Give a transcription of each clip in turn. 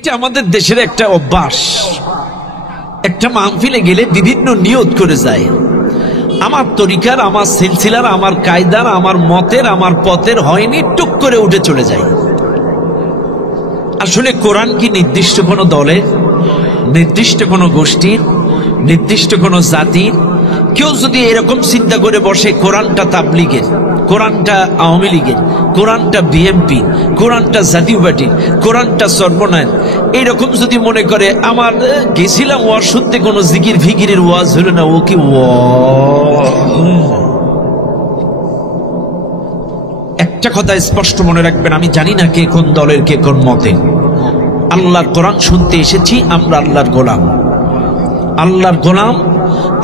এটা আমাদের দেশের একটা অভ্যাস। একটা মাহফিলে গেলে বিভিন্ন নিয়ত করে যায়, আমার তরিকার, আমার সিলসিলার, আমার কায়দার, আমার মতের, আমার পথের হয়নি, টুক করে উঠে চলে যায়। আসলে কোরআন কি নির্দিষ্ট কোনো দলের, নির্দিষ্ট কোনো গোষ্ঠীর, নির্দিষ্ট কোনো জাতির? কেউ যদি এরকম চিন্তা করে বসে কোরআনটা তাবলীগের, কোরআনটা আওয়ামী লীগের, কোরআনটা বিএনপি, কোরআনটা জাতীয় পার্টির, কোরআনটা সর্বনায়ন, এইরকম যদি মনে করে আমার গেছিলাম ওয়াজ শুনতে, কোনো জিকির ফিকিরের ওয়াজ হলো না, ও কি একটা কথা স্পষ্ট মনে রাখবেন, আমি জানি না কে কোন দলের, কে কোন মতে। আল্লাহর কোরআন শুনতে এসেছি, আমরা আল্লাহর গোলাম, আল্লাহর গোলাম,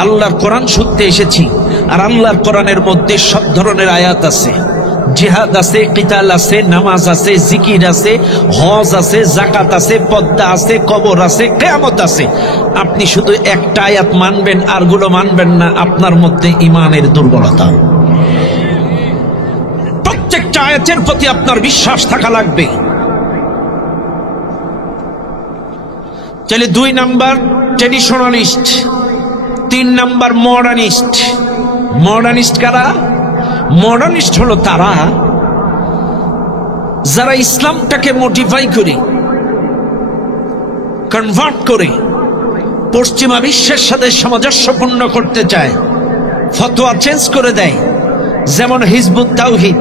আল্লাহর কোরআন শুনতে এসেছি। আর আল্লাহর কোরআনের মধ্যে সব ধরনের আয়াত আছে, জিহাদ আছে, কিতাল আছে, নামাজ আছে, জিকির আছে, হজ আছে, যাকাত আছে, পদ্মা আছে, কবর আছে, কিয়ামত আছে। আপনি শুধু একটা আয়াত মানবেন আর গুলো মানবেন না, আপনার মধ্যে ঈমানের দুর্বলতা। প্রত্যেকটা আয়াতের প্রতি আপনার বিশ্বাস থাকা লাগবে। তাহলে 2 নাম্বার ট্রেডিশনালিস্ট, 3 নাম্বার মডার্নিস্ট। মডার্নিস্ট কারা? মডার্নিস্ট হলো তারা যারা ইসলামটাকে মডিফাই করে, কনভার্ট করে পশ্চিমা বিশ্বের সাথে সামঞ্জস্যপূর্ণ করতে চায়, ফতোয়া চেঞ্জ করে দেয়। যেমন হিজবুত তাওহীদ,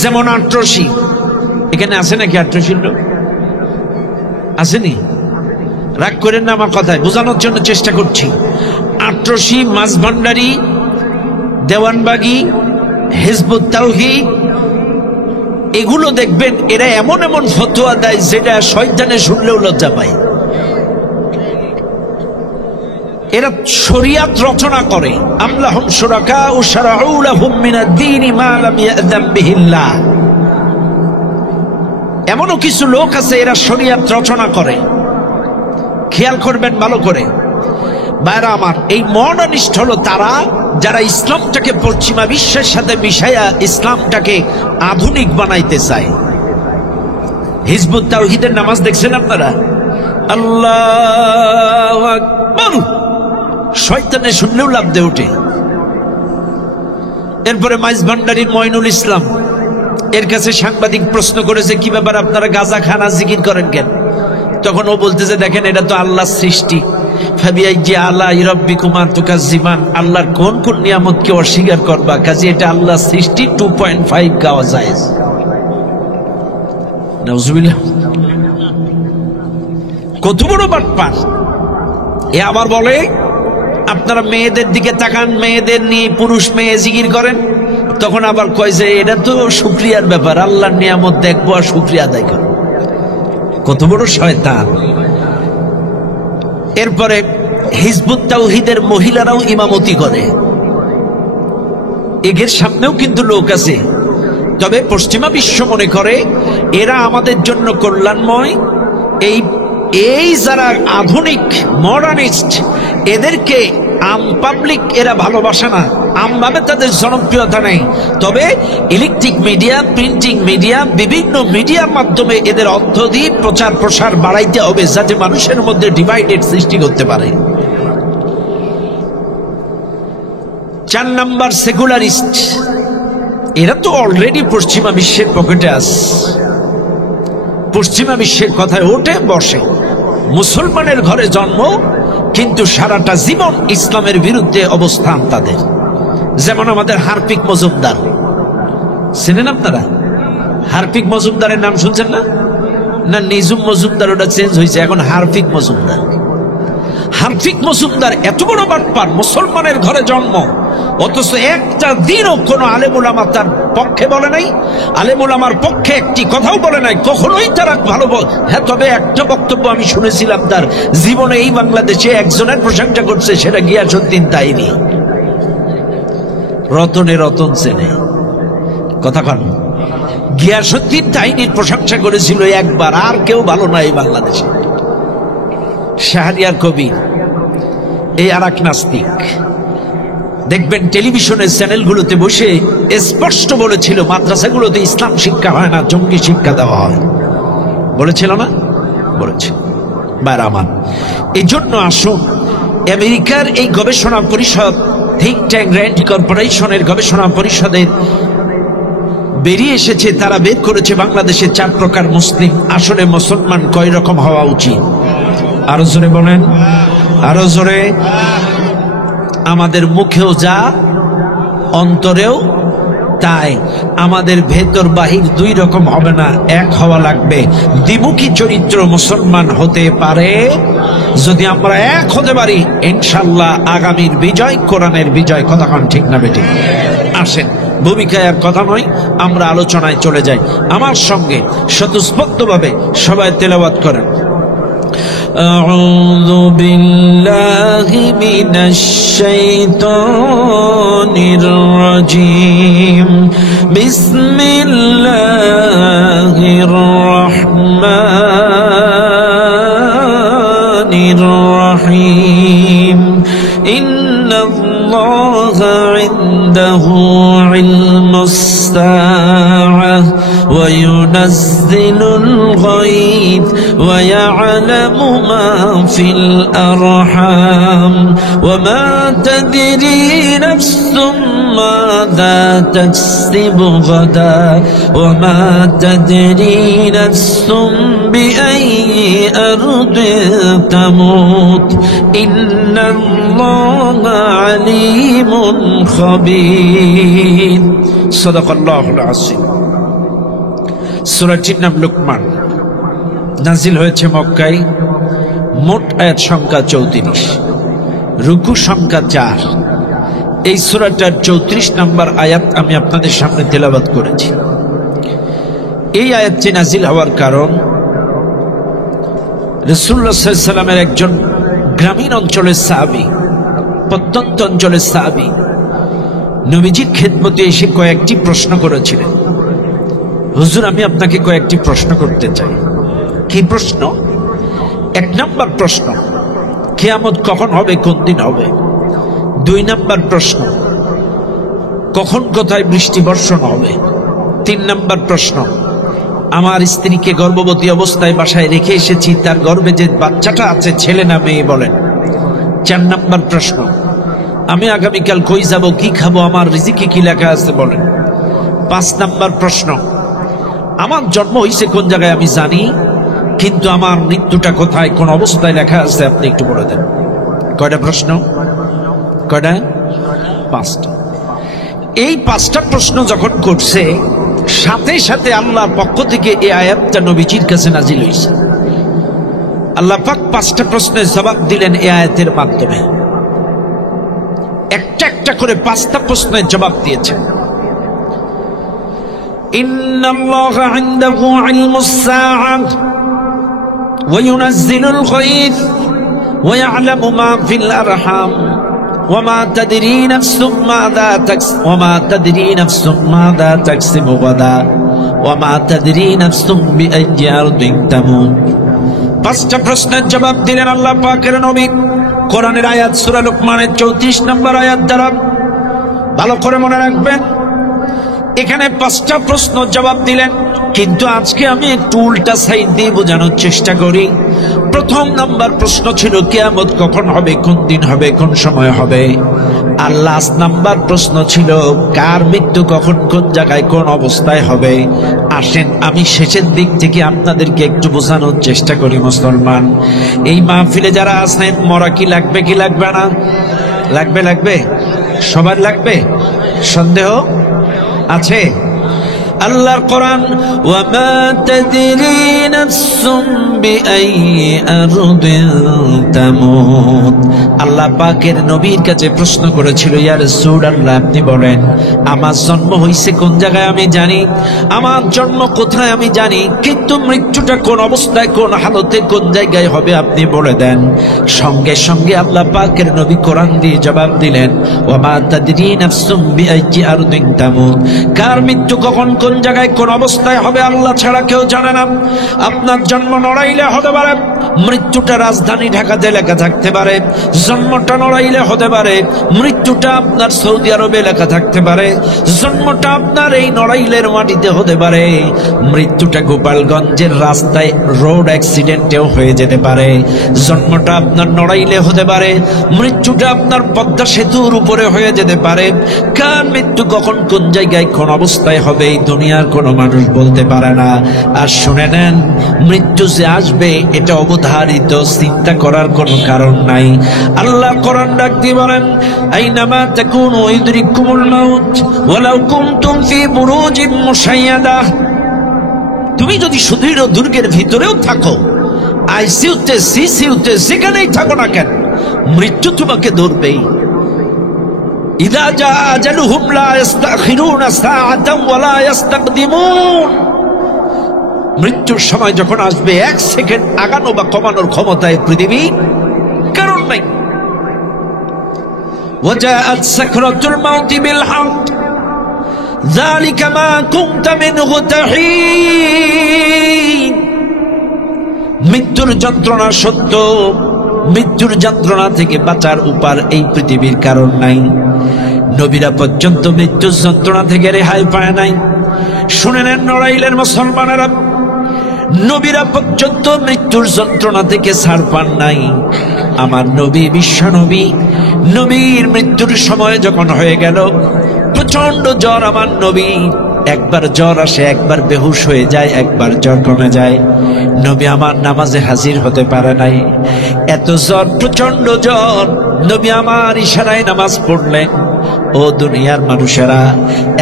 যেমন আট্রসি। এখানে আছে নাকি আট্রসির লোক? আসেনি? রাগ করেন না আমার কথায়, বোঝানোর জন্য চেষ্টা করছি। আট্রসি, মাঝভান্ডারি, দেওয়ানবাগি, হিজবুত তাওহীদ, এগুলো দেখবেন এরা এমন এমন ফতোয়া দেয় যেটা শয়তানে শুনলেও লজ্জা পায়। এরা শরিয়াত রচনা করে। আমলাহুম শুরাকাউ শারাউ লাহুম মিনাদ-দীনি মা লাম ইয়াযাম বিহিল্লাহ। এমনও কিছু লোক আছে এরা শরিয়াত রচনা করে। খেয়াল করবেন ভালো করে ভাইরা আমার। এই মডার্নিস্ট হলো তারা যারা ইসলামটাকে পশ্চিমা বিশ্বের সাথে মিশাইয়া ইসলামটাকে আধুনিক বানাইতে চায়। হিজবুত তাওহীদের নামাজ দেখছেন আপনারা? আল্লাহু আকবার, শয়তানে শুনলেও লাফ দিয়ে ওঠে। এরপরে মাইজভান্ডারির মঈনুল ইসলাম, এর কাছে সাংবাদিক প্রশ্ন করেছে, কি ব্যাপার আপনারা গাঁজা খানা জিকির করেন কেন? তখন ও বলতেছে, দেখেন এটা তো আল্লাহর সৃষ্টি। ফাবিআইয়ি আলাই রাব্বিকুমা তুকাজ্জিবান, আল্লাহর কোন কোন নিয়ামতকে অস্বীকার করবা, কাজে এটা আল্লাহর সৃষ্টি, 2.5 গাওয়া জায়েজ। নাউজুবিল্লাহ। কত বড় বাটপার! এ আবার বলে আপনারা মেয়েদের দিকে তাকান, মেয়েদের নিয়ে পুরুষ মেয়ে জিকির করেন। তখন আবার কয় যে এটা তো শুকরিয়ার ব্যাপার, আল্লাহর নিয়ামত দেখবো আর শুকরিয়া আদায় করবো। কত বড় শয়তান! এরপরে হিজবুত তাওহীদের মহিলারাও ইমামতি করে। এদের সামনেও কিন্তু লোক আছে, তবে পশ্চিমা বিশ্ব মনে করে এরা আমাদের জন্য কল্যাণময়। এই যারা আধুনিক মডার্নিস্ট, এদেরকে আম পাবলিক এরা ভালোবাসে না, আমভাবে তাদের জনপ্রিয়তা নেই। তবে ইলেকট্রিক মিডিয়া, প্রিন্টিং মিডিয়া, বিভিন্ন মিডিয়ার মাধ্যমে এদের অর্থ দিয়ে প্রচার প্রসার বাড়াইতে হবে, যাতে মানুষের মধ্যে ডিভাইডেড সৃষ্টি করতে পারে। 4 নাম্বার সেকুলারিস্ট। এরা তো অলরেডি পশ্চিমা বিশ্বের পকেটে আছে, পশ্চিমা বিশ্বের কথায় ওঠে বসে। মুসলমানের ঘরে জন্ম, কিন্তু সারাটা জীবন ইসলামের বিরুদ্ধে অবস্থান তাদের। যেমন আমাদের হারপিক মজুমদার, চেনেন আপনারা? হারপিক মজুমদারের নাম শুনছেন না? না, নিজুম মজুমদার, ওটা চেঞ্জ হয়েছে, এখন হারপিক মজুমদার। হারপিক মজুমদার এত বড় বাটপার, মুসলমানের ঘরে জন্ম, অথচ একটা দিনও কোনো আলেম উলামা তার পক্ষে বলে নাই, আলেম উলামার পক্ষে একটি কথাও বলে নাই, কখনোই তারা ভালো হ্যাঁ। তবে একটা বক্তব্য আমি শুনেছিলাম তার জীবনে, এই বাংলাদেশে একজনের প্রশংসা করছে, সেটা গিয়াসউদ্দিন তাইনি। রতনে রতন চেনে, কথা কন। গিয়াসউদ্দিন তাইনির প্রশংসা করেছিল একবার, আর কেউ ভালো না এই বাংলাদেশে। শাহরিয়ার কবির, এই আর এক নাস্তিক। দেখবেন টেলিভিশনের চ্যানেলগুলোতে বসে স্পষ্ট বলেছিল মাদ্রাসাগুলোতে ইসলাম শিক্ষা হয় না, জঙ্গি শিক্ষা দেওয়া হয়। বলেছিল না? করেছে। বারামান, এই জন্য আসুন, আমেরিকার এই গবেষণা পরিষদ, থিঙ্ক ট্যাঙ্ক র্যান্ড কর্পোরেশনের গবেষণা পরিষদের বেরিয়ে এসেছে, তারা বের করেছে বাংলাদেশে 4 প্রকার মুসলিম। আসলে মুসলমান কয় রকম হওয়া উচিত? আরো জোরে বলেন, আরো জোরে। আমাদের মুখেও যা, অন্তরেও তাই। আমাদের ভেতর বাহির 2 রকম হবে না, এক হওয়া লাগবে। দ্বিমুখী চরিত্র মুসলমান হতে পারে যদি আমরা এক হতে পারি, ইনশাআল্লাহ আগামীর বিজয় কোরআনের বিজয়। কথা কন ঠিক না বেঠিক? আসেন, ভূমিকায় আর কথা নয়, আমরা আলোচনায় চলে যাই। আমার সঙ্গে স্বতঃস্ফূর্তভাবে সবাই তেলাওয়াত করেন। أعوذ بالله من الشيطان الرجيم بسم الله الرحمن الرحيم إن الله عنده علم الساعة وينزل الغيث ويعلم ما في الأرحام وما تدري نفس ماذا تكسب غدا وما تدري نفس بأي أرض تموت إن الله عليم خبير صدق الله العظيم। সূরাটির নাম লুকমান, নাজিল হয়েছে মক্কায়। মোট আয়াত সংখ্যা 34, রুকু সংখ্যা 4। এই সূরাটার 34 নম্বর আয়াত আমি আপনাদের সামনে তেলাওয়াত করেছি। এই আয়াতটি নাজিল হওয়ার কারণ, রাসূলুল্লাহ সাল্লাল্লাহু আলাইহি ওয়াসাল্লামের একজন গ্রামীণ অঞ্চলের সাহাবী, প্রত্যন্ত অঞ্চলের সাহাবী নবীজির খেদমতে এসে কয়েকটি প্রশ্ন করেছিলেন। হুজুর, আমি আপনাকে কয়েকটি প্রশ্ন করতে চাই। কি প্রশ্ন? 1 নম্বর প্রশ্ন, কিয়ামত কখন হবে, কোন দিন হবে? 2 নম্বর প্রশ্ন, কখন কোথায় বৃষ্টি বর্ষণ হবে? 3 নম্বর প্রশ্ন, আমার স্ত্রীকে গর্ভবতী অবস্থায় বাসায় রেখে এসেছি, তার গর্ভে যে বাচ্চাটা আছে ছেলে না মেয়ে বলেন? 4 নম্বর প্রশ্ন, আমি আগামীকাল কই যাব, কি খাবো, আমার রিজিকে কি লেখা আছে বলেন? 5 নম্বর প্রশ্ন, আমার জন্ম হয়েছে কোন জায়গায় আমি জানি, কিন্তু আমার মৃত্যুটা কোথায়, কোন অবস্থায় লেখা আছে, আপনি একটু বলে দেন। কয়টা প্রশ্ন? কয়টা? 5টা। এই 5টা প্রশ্ন যখন করছে, সাথে সাথে আল্লাহর পক্ষ থেকে এই আয়াতটা নবীজির কাছে নাজিল হয়েছে। আল্লাহ পাক 5টা প্রশ্নের জবাব দিলেন এই আয়াতের মাধ্যমে। একটা একটা করে 5টা প্রশ্নের জবাব দিয়েছেন। إن الله عنده علم الساعة وينزل الغيث ويعلم ما في الأرحام وما تدري نفس ماذا تكسب غدا وما تدري نفس بأي أرض تموت। 5টা প্রশ্নের জবাব দিলেন আল্লাহ পাকের নবী কোরআনের আয়াত সূরা লুকমানের 34 নম্বর আয়াত দ্বারা। ভালো করে মনে রাখবেন, এখানে 5টা প্রশ্ন জবাব দিলেন, কিন্তু আজকে আমি একটু উল্টা সাইড দিয়ে বোঝানোর চেষ্টা করি। 1 নম্বর প্রশ্ন ছিল কিয়ামত কখন হবে, কোন দিন হবে, কোন সময় হবে। আর লাস্ট নাম্বার প্রশ্ন ছিল কার মৃত্যু কখন, কোন জায়গায়, কোন অবস্থায় হবে। আসেন আমি শেষের দিক থেকে আপনাদেরকে একটু বোঝানোর চেষ্টা করি। মুসলমান, এই মাহফিলে যারা আছেন, মরা কি লাগবে কি লাগবে না? লাগবে, লাগবে, সবার লাগবে, সন্দেহ আছে? আল্লাহর কোরআন, ওয়ামা তাদরি নাফসুম বিআইয়ি আরদিন তামুত। আল্লাহ পাকের নবীর কাছে প্রশ্ন করেছিল, ইয়া রাসূলুল্লাহ, আপনি বলেন আমার জন্ম হইছে কোন জায়গায় আমি জানি, আমার জন্ম কোথায় আমি জানি, কিন্তু মৃত্যুটা কোন অবস্থায়, কোন হালতে, কোন জায়গায় হবে আপনি বলে দেন। সঙ্গে সঙ্গে আল্লাহ পাকের নবী কোরআন দিয়ে জবাব দিলেন, ওয়ামা তাদরি নাফসুম বিআইয়ি আরদিন তামুত। কার মৃত্যু কখন, কোন জায়গায়, কোন অবস্থায় হবে আল্লাহ ছাড়া কেউ জানে না। আপনার জন্ম নড়াই নড়াইলে হতে পারে মৃত্যুটা রাজধানী ঢাকাতে লেখা থাকতে পারে, জন্মটা নড়াইলে হতে পারে মৃত্যুটা আপনার সৌদি আরবে লেখা থাকতে পারে, জন্মটা আপনার এই নড়াইলের মাটিতে হতে পারে, মৃত্যুটা গোপালগঞ্জের রাস্তায় রোড অ্যাক্সিডেন্টেও হয়ে যেতে পারে, জন্মটা আপনার নড়াইলে হতে পারে, মৃত্যুটা আপনার পদ্মা সেতুর উপরে হয়ে যেতে পারে। কার মৃত্যু কখন কোন জায়গায় কোন অবস্থায় হবে এই দুনিয়ার কোনো মানুষ বলতে পারে না। আর শুনে নেন, মৃত্যু যে আসবে এটা অবধারিত, চিন্তা করার কোনো কারণ নাই। আল্লাহ কোরআন ডাক দিয়ে বলেন, আইনামা তাকুনু ইউদরিকুমুল মাউত ওয়ালাউ কুনতুম ফি বুরুজিন মুশাইয়াদা। তুমি যদি সুদৃঢ় দুর্গের ভিতরেও থাকো, আইসিইউতে, সিসিইউতে, যেখানেই থাকো না কেন, মৃত্যু তোমাকে ধরবেই। ইযা জা আজালুহুম লা ইস্তাখিরুনা সাআতান ওয়া লা ইস্তাকদিমুন। মৃত্যুর সময় যখন আসবে, এক সেকেন্ড আগানো বা কমানোর ক্ষমতায় পৃথিবী কারণ নাই। ওয়াজাআত সাকরাতুল মাউতি বিল হক যালিকা মা কুনতা মিনহু তাহিন। মৃত্যুর যন্ত্রণা সত্য, মৃত্যুর যন্ত্রণা থেকে বাঁচার উপার এই পৃথিবীর কারণ নাই। নবীরা পর্যন্ত মৃত্যুর যন্ত্রণা থেকে রেহাই পায় নাই। শুনে নেন নড়াইলের মুসলমানেরা, নবীরা পর্যন্ত মৃত্যুর যন্ত্রণা থেকে ছাড় পান নাই। আমার নবী, বিশ্ব নবী, নবীর মৃত্যুর সময় যখন হয়ে গেল, প্রচন্ড জ্বর আমার নবী, একবার জ্বর আসে, একবার বেহুশ হয়ে যায়, একবার জ্বর কমে যায়। নবী আমার নামাজে হাজির হতে পারে নাই, এত জ্বর, প্রচন্ড জ্বর। নবী আমার ইশারায় নামাজ পড়লেন। ও দুনিয়ার মানুষেরা,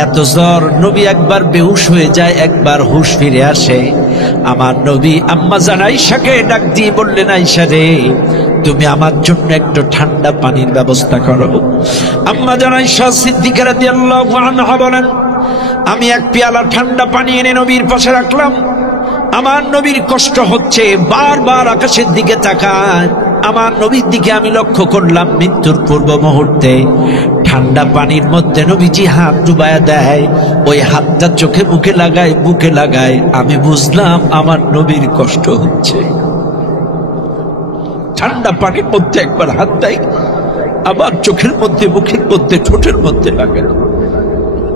এত জ্বর, নবী একবার বেহুশ হয়ে যায়, একবার হুশ ফিরে আসে। আমার নবী আম্মা জান আয়েশাকে ডাক দিয়ে বললেন, আয়েশা রে, তুমি আমার জন্য একটু ঠান্ডা পানির ব্যবস্থা করো। আম্মা জান আয়েশা সিদ্দিকা রাদিয়াল্লাহু আনহা বলেন, আমি এক পেয়ালা ঠান্ডা পানি এনে নবীর পাশে রাখলাম। আমার নবীর কষ্ট হচ্ছে, বারবার আকাশের দিকে তাকায়। আমার নবীর দিকে আমি লক্ষ্য করলাম, মৃত্যুর পূর্ব মুহূর্তে ঠান্ডা পানির মধ্যে নবীজি হাত ডুবায়া দেয়, ওই হাতটা চোখে মুখে লাগায়, বুকে লাগায়। আমি বুঝলাম আমার নবীর কষ্ট হচ্ছে। ঠান্ডা পানির মধ্যে একবার হাত দেয়, আবার চোখের মধ্যে, মুখের মধ্যে, ঠোঁটের মধ্যে লাগায়।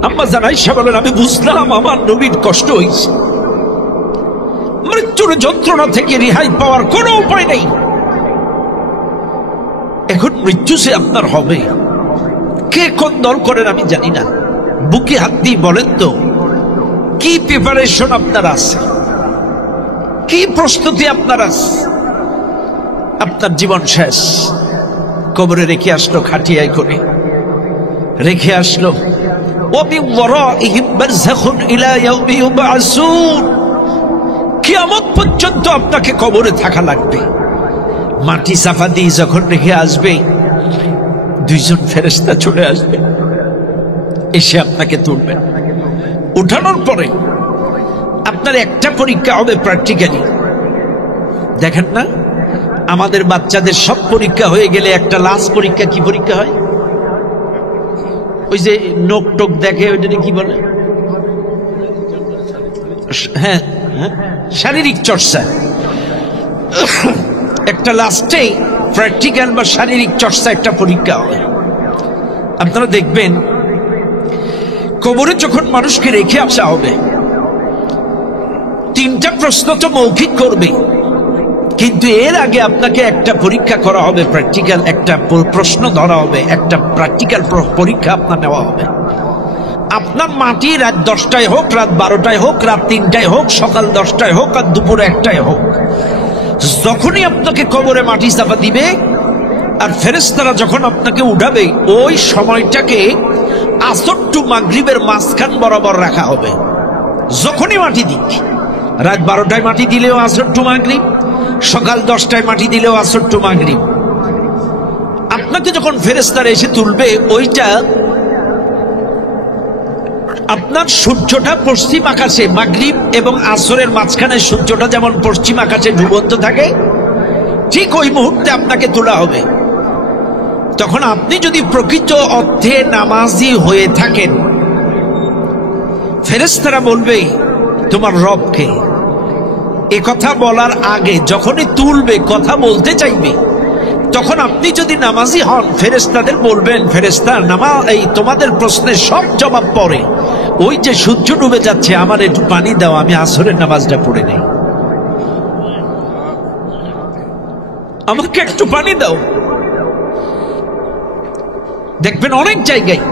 আম্মা জান আয়েশা বলেন, আমি বুঝলাম আমার নবীর কষ্ট হয়েছে। মৃত্যুর যন্ত্রণা থেকে রেহাই পাওয়ার কোনো উপায় নেই। এখন মৃত্যু সে আপনার হবে, কে কোন দল করেন আমি জানি না। বুকে হাত দিয়ে বলেন তো, কি প্রিপারেশন আপনার আছে, কি প্রস্তুতি আপনার আছে? আপনার জীবন শেষ, কবরে রেখে আসলো, খাটিয়ায় করে রেখে আসলো। কিয়ামত পর্যন্ত আপনাকে কবরে থাকা লাগবে। মাটি চাপা দিয়ে যখন রেখে আসবে, দুইজন ফেরেশতা চলে আসবে, এসে আপনাকে তুলবেন। উঠানোর পরে আপনার একটা পরীক্ষা হবে প্র্যাকটিক্যালি। দেখেন না, আমাদের বাচ্চাদের সব পরীক্ষা হয়ে গেলে একটা লাস্ট পরীক্ষা, কি পরীক্ষা হয়? ওই যে নোক টোক দেখে, ওইটা কি বলে? হ্যাঁ, শারীরিক চর্চা। একটা লাস্টে প্র্যাকটিক্যাল বা শারীরিক চর্চা একটা পরীক্ষা হবে। আপনারা দেখবেন, কবরে যখন মানুষকে রেখে আসা হবে, তিনটা প্রশ্ন তো মৌখিক করবে, কিন্তু এর আগে আপনাকে একটা পরীক্ষা করা হবে, প্র্যাকটিক্যাল একটা প্রশ্ন ধরা হবে, একটা প্র্যাকটিক্যাল পরীক্ষা আপনার নেওয়া হবে। আপনার মাটি রাত 10টায় হোক, রাত 12টায় হোক, রাত 3টায় হোক, সকাল 10টায় হোক, আর দুপুর 1টায় হোক, যখনই আপনাকে কবরে মাটি চাপা দিবে আর ফেরেশতারা যখন আপনাকে উঠাবে, ওই সময়টাকে আসর টু মাগরিবের মাঝখান বরাবর রাখা হবে। যখনই মাটি দিক, রাত 12টায় মাটি দিলেও আসর টু মাগরিব, সকাল 10টায় মাটি দিলেও আসর টু মাগরিব। আপনাকে যখন ফেরেশতারা এসে তুলবে, ওইটা আপনার সূর্যটা পশ্চিম আকাশে, মাগরিব এবং আসরের মাঝখানে সূর্যটা যেমন পশ্চিম আকাশে ডুবন্ত থাকে, ঠিক ওই মুহূর্তে আপনাকে তোলা হবে। তখন আপনি যদি প্রকৃত অর্থে নামাজি হয়ে থাকেন, ফেরেশতারা বলবে, তোমার রব কে? এ কথা বলার আগে যখনই তুলবে, কথা বলতে চাইবে, তখন আপনি যদি নামাজি হন, ফেরেশতাদের বলবেন, ফেরেশতা এই তোমাদের প্রশ্নের সব জবাব পরে, ওই যে সূর্য ডুবে যাচ্ছে, আমার একটু পানি দাও, আমি আসরের নামাজটা পড়ে নেই, আমাকে একটু পানি দাও। দেখবেন অনেক জায়গায়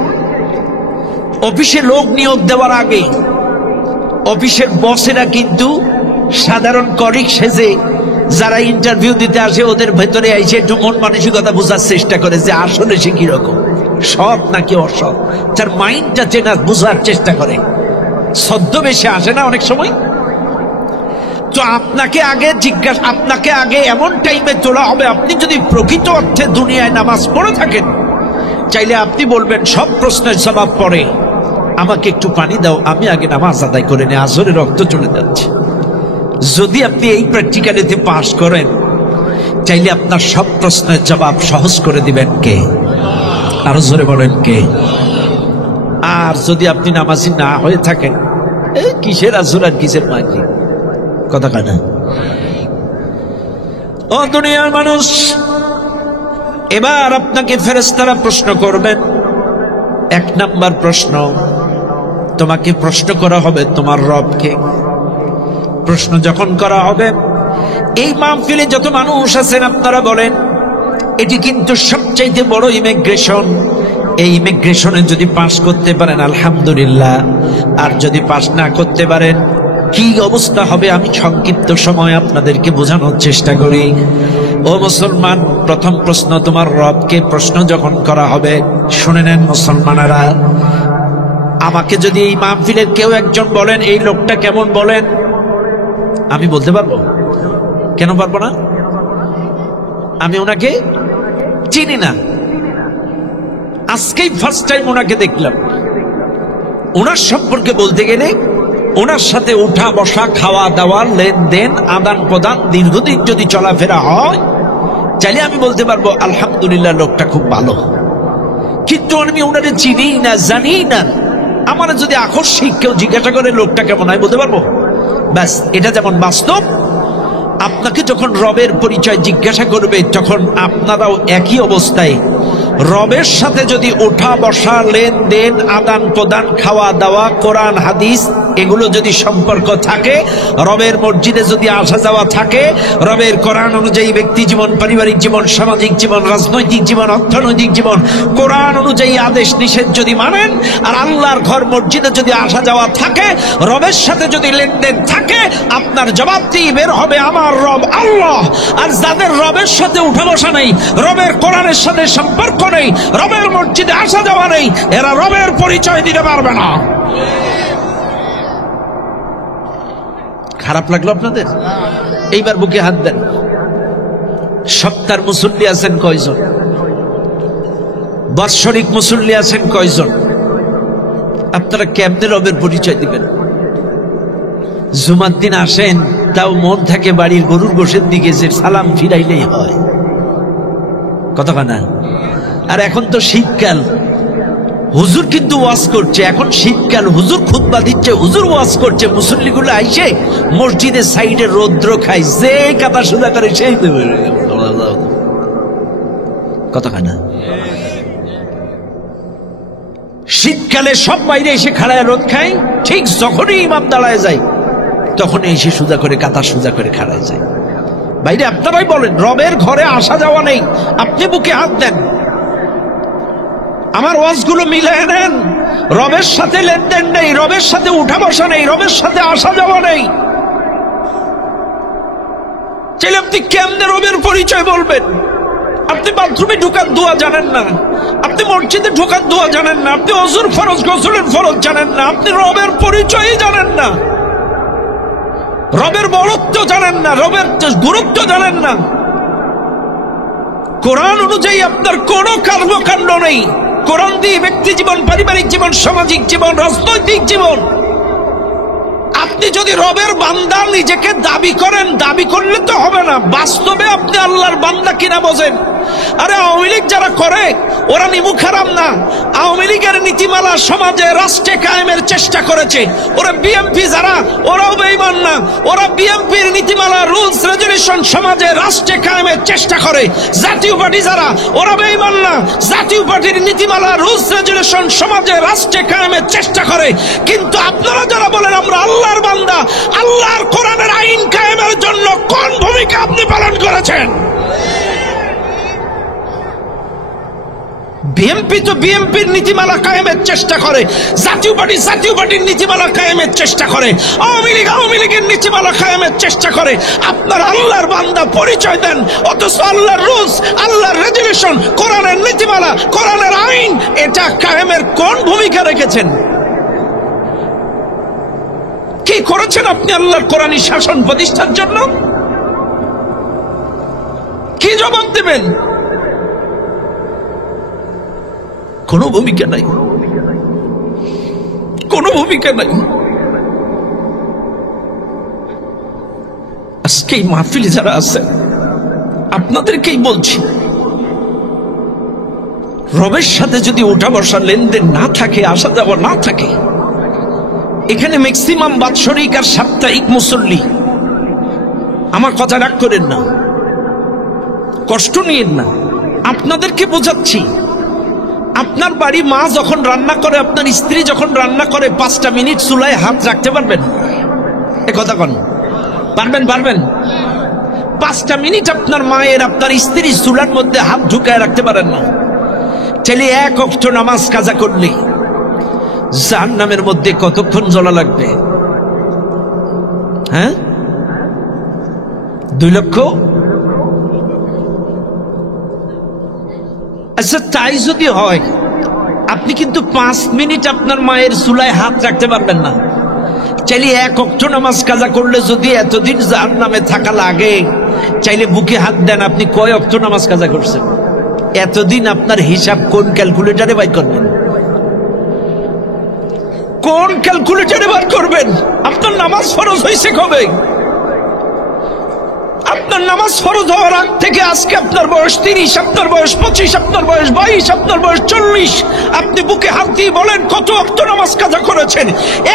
অফিসে লোক নিয়োগ দেওয়ার আগে অফিসের বসেরা কিন্তু সাধারণ কলিগ সেজে যারা ইন্টারভিউ দিতে আসে ওদের ভেতরে এসে একটু মন মানসিকতা বোঝার চেষ্টা করে যে আসলে সে কিরকম, সৎ নাকি অসৎ, তার মাইন্ডটা চেনা বোঝার চেষ্টা করে। ছদ্মবেশে আসে না অনেক সময়। তো আপনাকে আগে এমন টাইমে তোলা হবে, আপনি যদি প্রকৃত অর্থে দুনিয়ায় নামাজ পড়ে থাকেন, চাইলে আপনি বলবেন সব প্রশ্নের জবাব পরে, আমাকে একটু পানি দাও, আমি আগে নামাজ আদায় করে নিই, আসরে রক্ত চলে যাচ্ছে। যদি আপনি এই প্র্যাকটিক্যালিতে পাস করেন, চাইলে আপনার সব প্রশ্নের জবাব সহজ করে দিবেন কে? আরো জোরে বলেন কে? আর যদি আপনি নামাজি না হয়ে থাকেন, এই কিসের আসর আর কিসের মাগরিব, কথা কয় না। ও দুনিয়ার মানুষ, এবার আপনাকে ফেরেশতারা প্রশ্ন করবেন। 1 নাম্বার প্রশ্ন, তোমাকে প্রশ্ন করা হবে তোমার রবকে। প্রশ্ন যখন করা হবে, এই মাহফিলে যত মানুষ আছেন আপনারা বলেন, এটি কিন্তু সবচাইতে বড় ইমিগ্রেশন। এই ইমিগ্রেশনে যদি পাস করতে পারেন আলহামদুলিল্লাহ, আর যদি পাস না করতে পারেন কি অবস্থা হবে আমি সংক্ষিপ্ত সময় আপনাদেরকে বোঝানোর চেষ্টা করি। ও মুসলমান, প্রথম প্রশ্ন তোমার রবকে প্রশ্ন যখন করা হবে, শুনে নেন মুসলমানেরা, আমাকে যদি এই মাহফিলের কেউ একজন বলেন এই লোকটা কেমন, বলেন, আমি বলতে পারবো? কেন পারবো না? আমি ওনাকে চিনি না, আজকেই ফার্স্ট টাইম ওনাকে দেখলাম। ওনার সম্পর্কে বলতে গেলে ওনার সাথে উঠা বসা, খাওয়া দাওয়া, লেনদেন, আদান প্রদান দীর্ঘদিন যদি চলাফেরা হয়, চাইলে আমি বলতে পারবো আলহামদুলিল্লাহ লোকটা খুব ভালো। কিন্তু আমি ওনারে চিনি না, জানি না। আমার যদি আকস্মিক কেউ জিজ্ঞাসা করে লোকটা কেমন, হয় বলতে পারবো? ব্যাস, এটা যেমন বাস্তব, আপনাকে যখন রবের পরিচয় জিজ্ঞাসা করবে, তখন আপনারাও একই অবস্থায় রবের সাথে যদি ওঠা বসা, লেনদেন, আদান প্রদান, খাওয়া দাওয়া, কোরআন হাদিস এগুলো যদি সম্পর্ক থাকে, রবের মসজিদে যদি আসা যাওয়া থাকে, রবের কোরআন অনুযায়ী ব্যক্তি জীবন, পারিবারিক জীবন, সামাজিক জীবন, রাজনৈতিক জীবন, অর্থনৈতিক জীবন, কোরআন অনুযায়ী আদেশ নিষেধ যদি মানেন, আর আল্লাহর ঘর মসজিদে যদি আসা যাওয়া থাকে, রবের সাথে যদি লেনদেন থাকে, আপনার জবাবটি বের হবে আমার রব আল্লাহ। আর যাদের রবের সাথে উঠা বসা নেই, রবের কোরআনের সাথে সম্পর্ক নেই, রবের মসজিদে আসা যাওয়া নেই, এরা রবের পরিচয় দিতে পারবে না। খারাপ লাগলো আপনাদের? এইবার বুকে হাত দেন। সপ্তাহের মুসল্লি আছেন কয়জন? বাৎসরিক মুসল্লি আছেন কয়জন? আপনারা কেমনে রবের পরিচয় দিবেন? জুমার দিন আসেন, তাও মন থাকে বাড়ির গরুর গোশের দিকে, যে সালাম ফিরাইলেই হয়, কথা না। আর এখন তো শীতকাল, হুজুর কিন্তু ওয়াজ করছে, এখন শীতকাল, হুজুর খুতবা দিচ্ছে, হুজুর ওয়াজ করছে, মুসল্লিগুলো আইসে মসজিদের সাইডে রৌদ্র খায়, যে কাদা সুদা করে সেই কথা না। শীতকালে সব বাইরে এসে খাড়ায় রোদ খায়, ঠিক যখনই ইমাম দাঁড়ায় যায় তখনই এসে সুজা করে কাতা সুজা করে খাড়ায় যায়। বাইরে আপনারাই বলেন, রবের ঘরে আসা যাওয়া নেই। আপনি বুকে হাত দেন, আমার ওয়াজগুলো মিলিয়ে নেন। রবের সাথে লেনদেন নেই, রবের সাথে উঠা বসা নেই, রবের সাথে আসা যাওয়া নেই, তাহলে আপনি কেমনে রবের পরিচয় বলবেন? আপনি বাথরুমে ঢোকার দোয়া জানেন না, আপনি মসজিদে ঢোকার দোয়া জানেন না, আপনি ওযুর ফরজ, গোসলের ফরজ জানেন না, আপনি রবের পরিচয়ই জানেন না, রবের বড়ত্ব জানেন না, রবের গুরুত্ব জানেন না। কোরআন অনুযায়ী আপনার কোনো কর্মকাণ্ড নেই। কোরআন দিয়ে ব্যক্তি জীবন, পারিবারিক জীবন, সামাজিক জীবন, রাজনৈতিক জীবন। আপনি যদি রবের বান্দা নিজেকে দাবি করেন, দাবি করলে তো হবে না, বাস্তবে আপনি আল্লাহর বান্দা কিনা বোঝেন। আরে আওয়ামী লীগ যারা করে ওরা নিমুখ হারাম না। আওয়ামী লীগের নীতিমালা সমাজে রাষ্ট্রে কায়েমের চেষ্টা করেছে। ওরা বিএমপি যারা, ওরাও বেঈমান না। ওরা বিএমপির নীতিমালা রুলস রেজুলেশন সমাজে রাষ্ট্রে কায়েমের চেষ্টা করে। জাতীয় পার্টি যারা, ওরা বেঈমান না। জাতীয় পার্টির নীতিমালা রুলস রেজুলেশন সমাজে রাষ্ট্রে কায়েমের চেষ্টা করে। কিন্তু আপনারা যারা বলেন আমরা আল্লাহর বান্দা, আল্লাহর কোরআনের আইন কায়েমের জন্য কোন ভূমিকা আপনি পালন করেছেন? বিএনপি তো বিএনপির নীতিমালা কায়েমের চেষ্টা করে, জাতীয় পার্টি জাতীয় পার্টির নীতিমালা কায়েমের চেষ্টা করে, আওয়ামী লীগ আওয়ামী লীগের নীতিমালা কায়েমের চেষ্টা করে। আপনারা আল্লাহর বান্দা পরিচয় দেন, অথচ আল্লাহর রুলস, আল্লাহর রেজুলেশন, কোরআনের নীতিমালা, কোরআনের আইন এটা কায়েমের কোন ভূমিকা রেখেছেন? কি করেছেন আপনি আল্লাহর কোরআনী শাসন প্রতিষ্ঠার জন্য? কি জবাব দেবেন? কোনো ভূমিকা নাই, কোনো ভূমিকা নাই। আজকে এই মাহফিলে যারা আছে আপনাদেরকেই বলছি, রবের সাথে যদি ওঠা বসা লেনদেন না থাকে, আসা যাওয়া না থাকে, এখানে ম্যাক্সিমাম বাৎসরিক আর সাপ্তাহিক মুসল্লি। আমার কথা রাগ করেন না, কষ্ট নিয়েন না, আপনাদেরকে বোঝাচ্ছি। আপনার বাড়ি মা যখন রান্না করে, আপনার স্ত্রী যখন রান্না করে, 5টা মিনিট চুলায় হাত রাখতে পারবেন? এ কথা কোন পারবেন? পারবেন? 5টা মিনিট আপনার মায়ের, আপনার স্ত্রী চুলার মধ্যে হাত ঢুকায় রাখতে পারেন না। ছেলে 1 ওয়াক্ত নামাজ কাজা করলে জাহান্নামের মধ্যে কতক্ষণ জ্বলা লাগবে? হ্যাঁ, 2 লক্ষ। আচ্ছা, তাই যদি হয়, আপনি কিন্তু 5 মিনিট আপনার মায়ের চুলায় হাত রাখতে পারবেন না। চাইলে 1 ওয়াক্ত নামাজ কাজা করলে যদি এতদিন জাহান্নামে থাকা লাগে, চাইলে বুকে হাত দেন, আপনি কয় ওয়াক্ত নামাজ কাজা করছেন? এতদিন আপনার হিসাব কোন ক্যালকুলেটরে বাই করবেন? কোন ক্যালকুলেটরে বার করবেন? আপনার নামাজ ফরজ হয়েছে কবে? আপনার নামাজ ফরজ হওয়ার আগ থেকে আজকে আপনার বয়স 30, আপনার বয়স 25, আপনার বয়স 22, আপনার বয়স 40। আপনি বুকে হাত দিয়ে বলেন কত ওয়াক্ত নামাজ কাজা করেছেন?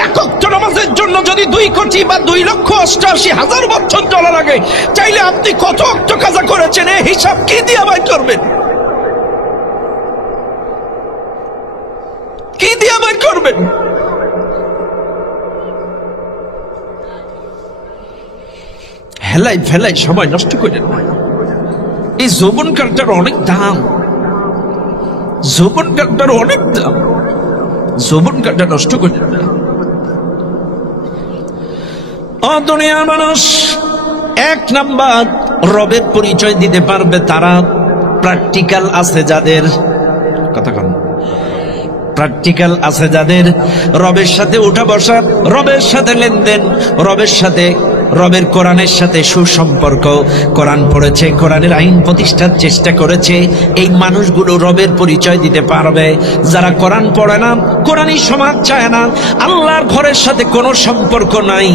1 ওয়াক্ত নামাজের জন্য যদি 2 কোটি বা 2,88,000 বছর চলা লাগে, চাইলে আপনি কত ওয়াক্ত কাজা করেছেন এই হিসাব কি দিয়ে বাই করবেন? কি দিয়ে বাই করবেন? হেলাই ফেলাই সময় নষ্ট করেন না। এই যৌবন কালটার অনেক দাম, যৌবন কালটার অনেক দাম। যৌবন কালটা নষ্ট করেন না। দুনিয়ার মানুষ 1 নাম্বার রবের পরিচয় দিতে পারবে তারা, প্র্যাকটিক্যাল আছে যাদের, কথা কন, প্র্যাকটিক্যাল আছে যাদের, রবের সাথে উঠা বসা, রবের সাথে লেনদেন, রবের সাথে, রবের কোরআনের সাথে সুসম্পর্ক, কোরআন পড়েছে, কোরআনের আইন প্রতিষ্ঠার চেষ্টা করেছে, এই মানুষগুলো রবের পরিচয় দিতে পারবে। যারা কোরআন পড়ে না, কোরআনী সমাজ চায় না, আল্লাহর ঘরের সাথে কোনো সম্পর্ক নাই,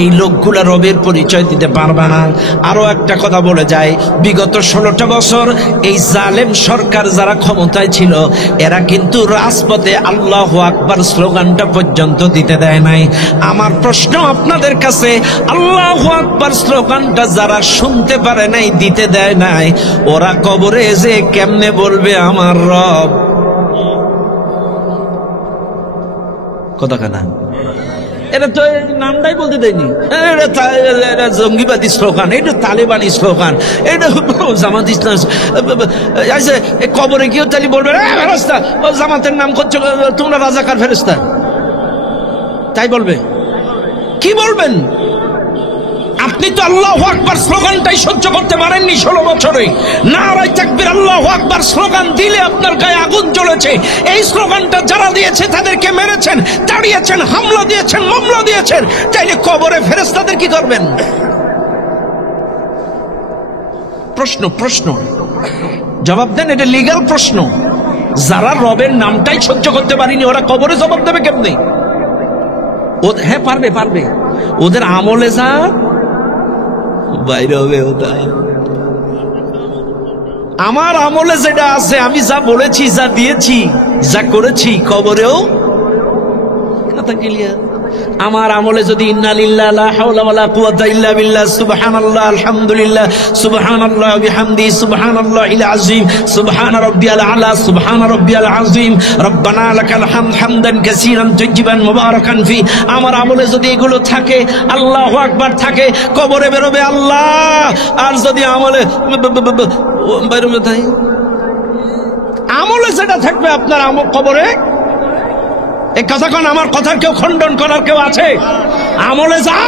এই লোকগুলা রবের পরিচয় দিতে পারবে না। আরো একটা কথা বলে যায়, বিগত 16টা বছর এই জালেম সরকার যারা ক্ষমতায় ছিল, এরা কিন্তু রাজপথে আল্লাহু আকবার স্লোগানটা পর্যন্ত দিতে দেয় নাই। আমার প্রশ্ন আপনাদের কাছে, আল্লাহু আকবার স্লোগানটা যারা শুনতে পারে নাই, দিতে দেয় নাই, ওরা কবরে যে কেমনে বলবে আমার রব? কথা কানা, এটা তো নামটাই বলতে দেয়নি। এটা জঙ্গিবাদী স্লোগান, এটা তালেবানি স্লোগান, এটা জামাত ইসলাম। কবরে গিয়েও তালি বলবে ফেরেশতা, জামাতের নাম করছো তোমরা, রাজাকার ফেরেশতা, তাই বলবে? কি বলবেন? আপনি তো আল্লাহু আকবার স্লোগানটাই সহ্য করতে পারেননি 16 বছরে। নারায়ে তাকবীর, আল্লাহু আকবার স্লোগান দিলে আপনার গায়ে আগুন জ্বলেছে। এই স্লোগানটা যারা দিয়েছে তাদেরকে মেরেছেন, তাড়িয়েছেন, হামলা দিয়েছেন, মামলা দিয়েছেন। তাইলে কবরে ফেরেশতাদের কি করবেন? প্রশ্ন, প্রশ্ন, জবাব দেন। এটা লিগ্যাল প্রশ্ন। যারা রবের নামটাই সহ্য করতে পারেনি, ওরা কবরে জবাব দেবে কেমনে? হ্যাঁ পারবে, পারবে। ওদের আমলে যা বাইরে হবে, ওটা আমার আমলে যেটা আছে, আমি যা বলেছি, যা দিয়েছি, যা করেছি, কবরেও কথা ক্লিয়ার। আমার আমলে যদি ইন্না লিল্লাহি লা হাওলা ওয়ালা কুওয়াতা ইল্লা বিল্লাহ, সুবহানাল্লাহ, আলহামদুলিল্লাহ, সুবহানাল্লাহ বিহামদি, সুবহানাল্লাহিল আযীম, সুবহানা রাব্বিয়াল আলা, সুবহানা রাব্বিয়াল আযীম, রব্বানা লাকাল হামদ হামদান কাসীরান তাইয়িবান মুবারাকান ফি, আমার আমলে যদি এগুলো থাকে, আল্লাহু আকবার থাকে, কবরে বেরোবে আল্লাহ। আর যদি আমলে বেরোবে তাই আমলে যেটা থাকবে আপনার কবরে, এই কথা কোন আমার কথার কেউ খণ্ডন করার কেউ আছে? আমলে যা।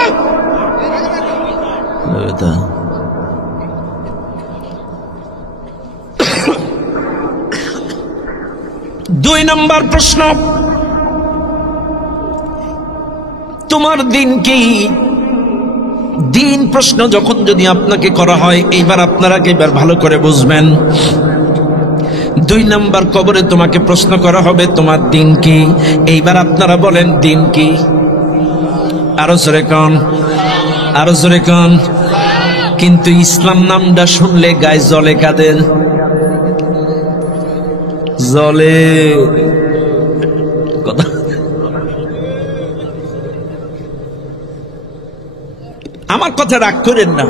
2 নম্বর প্রশ্ন, তোমার দিন কি? দিন প্রশ্ন যখন যদি আপনাকে করা হয়, এইবার আপনারা এবার ভালো করে বুঝবেন। 2 নম্বর কবরে তোমাকে প্রশ্ন করা হবে তোমার দিন কি। এইবার আপনারা বলেন দিন কি? আরো জোরে কোন, আরো জোরে কোন। কিন্তু ইসলাম নামটা শুনলে গায়ে জ্বলে কাদের? জ্বলে কথা। আমার কথা রাগ করেন না,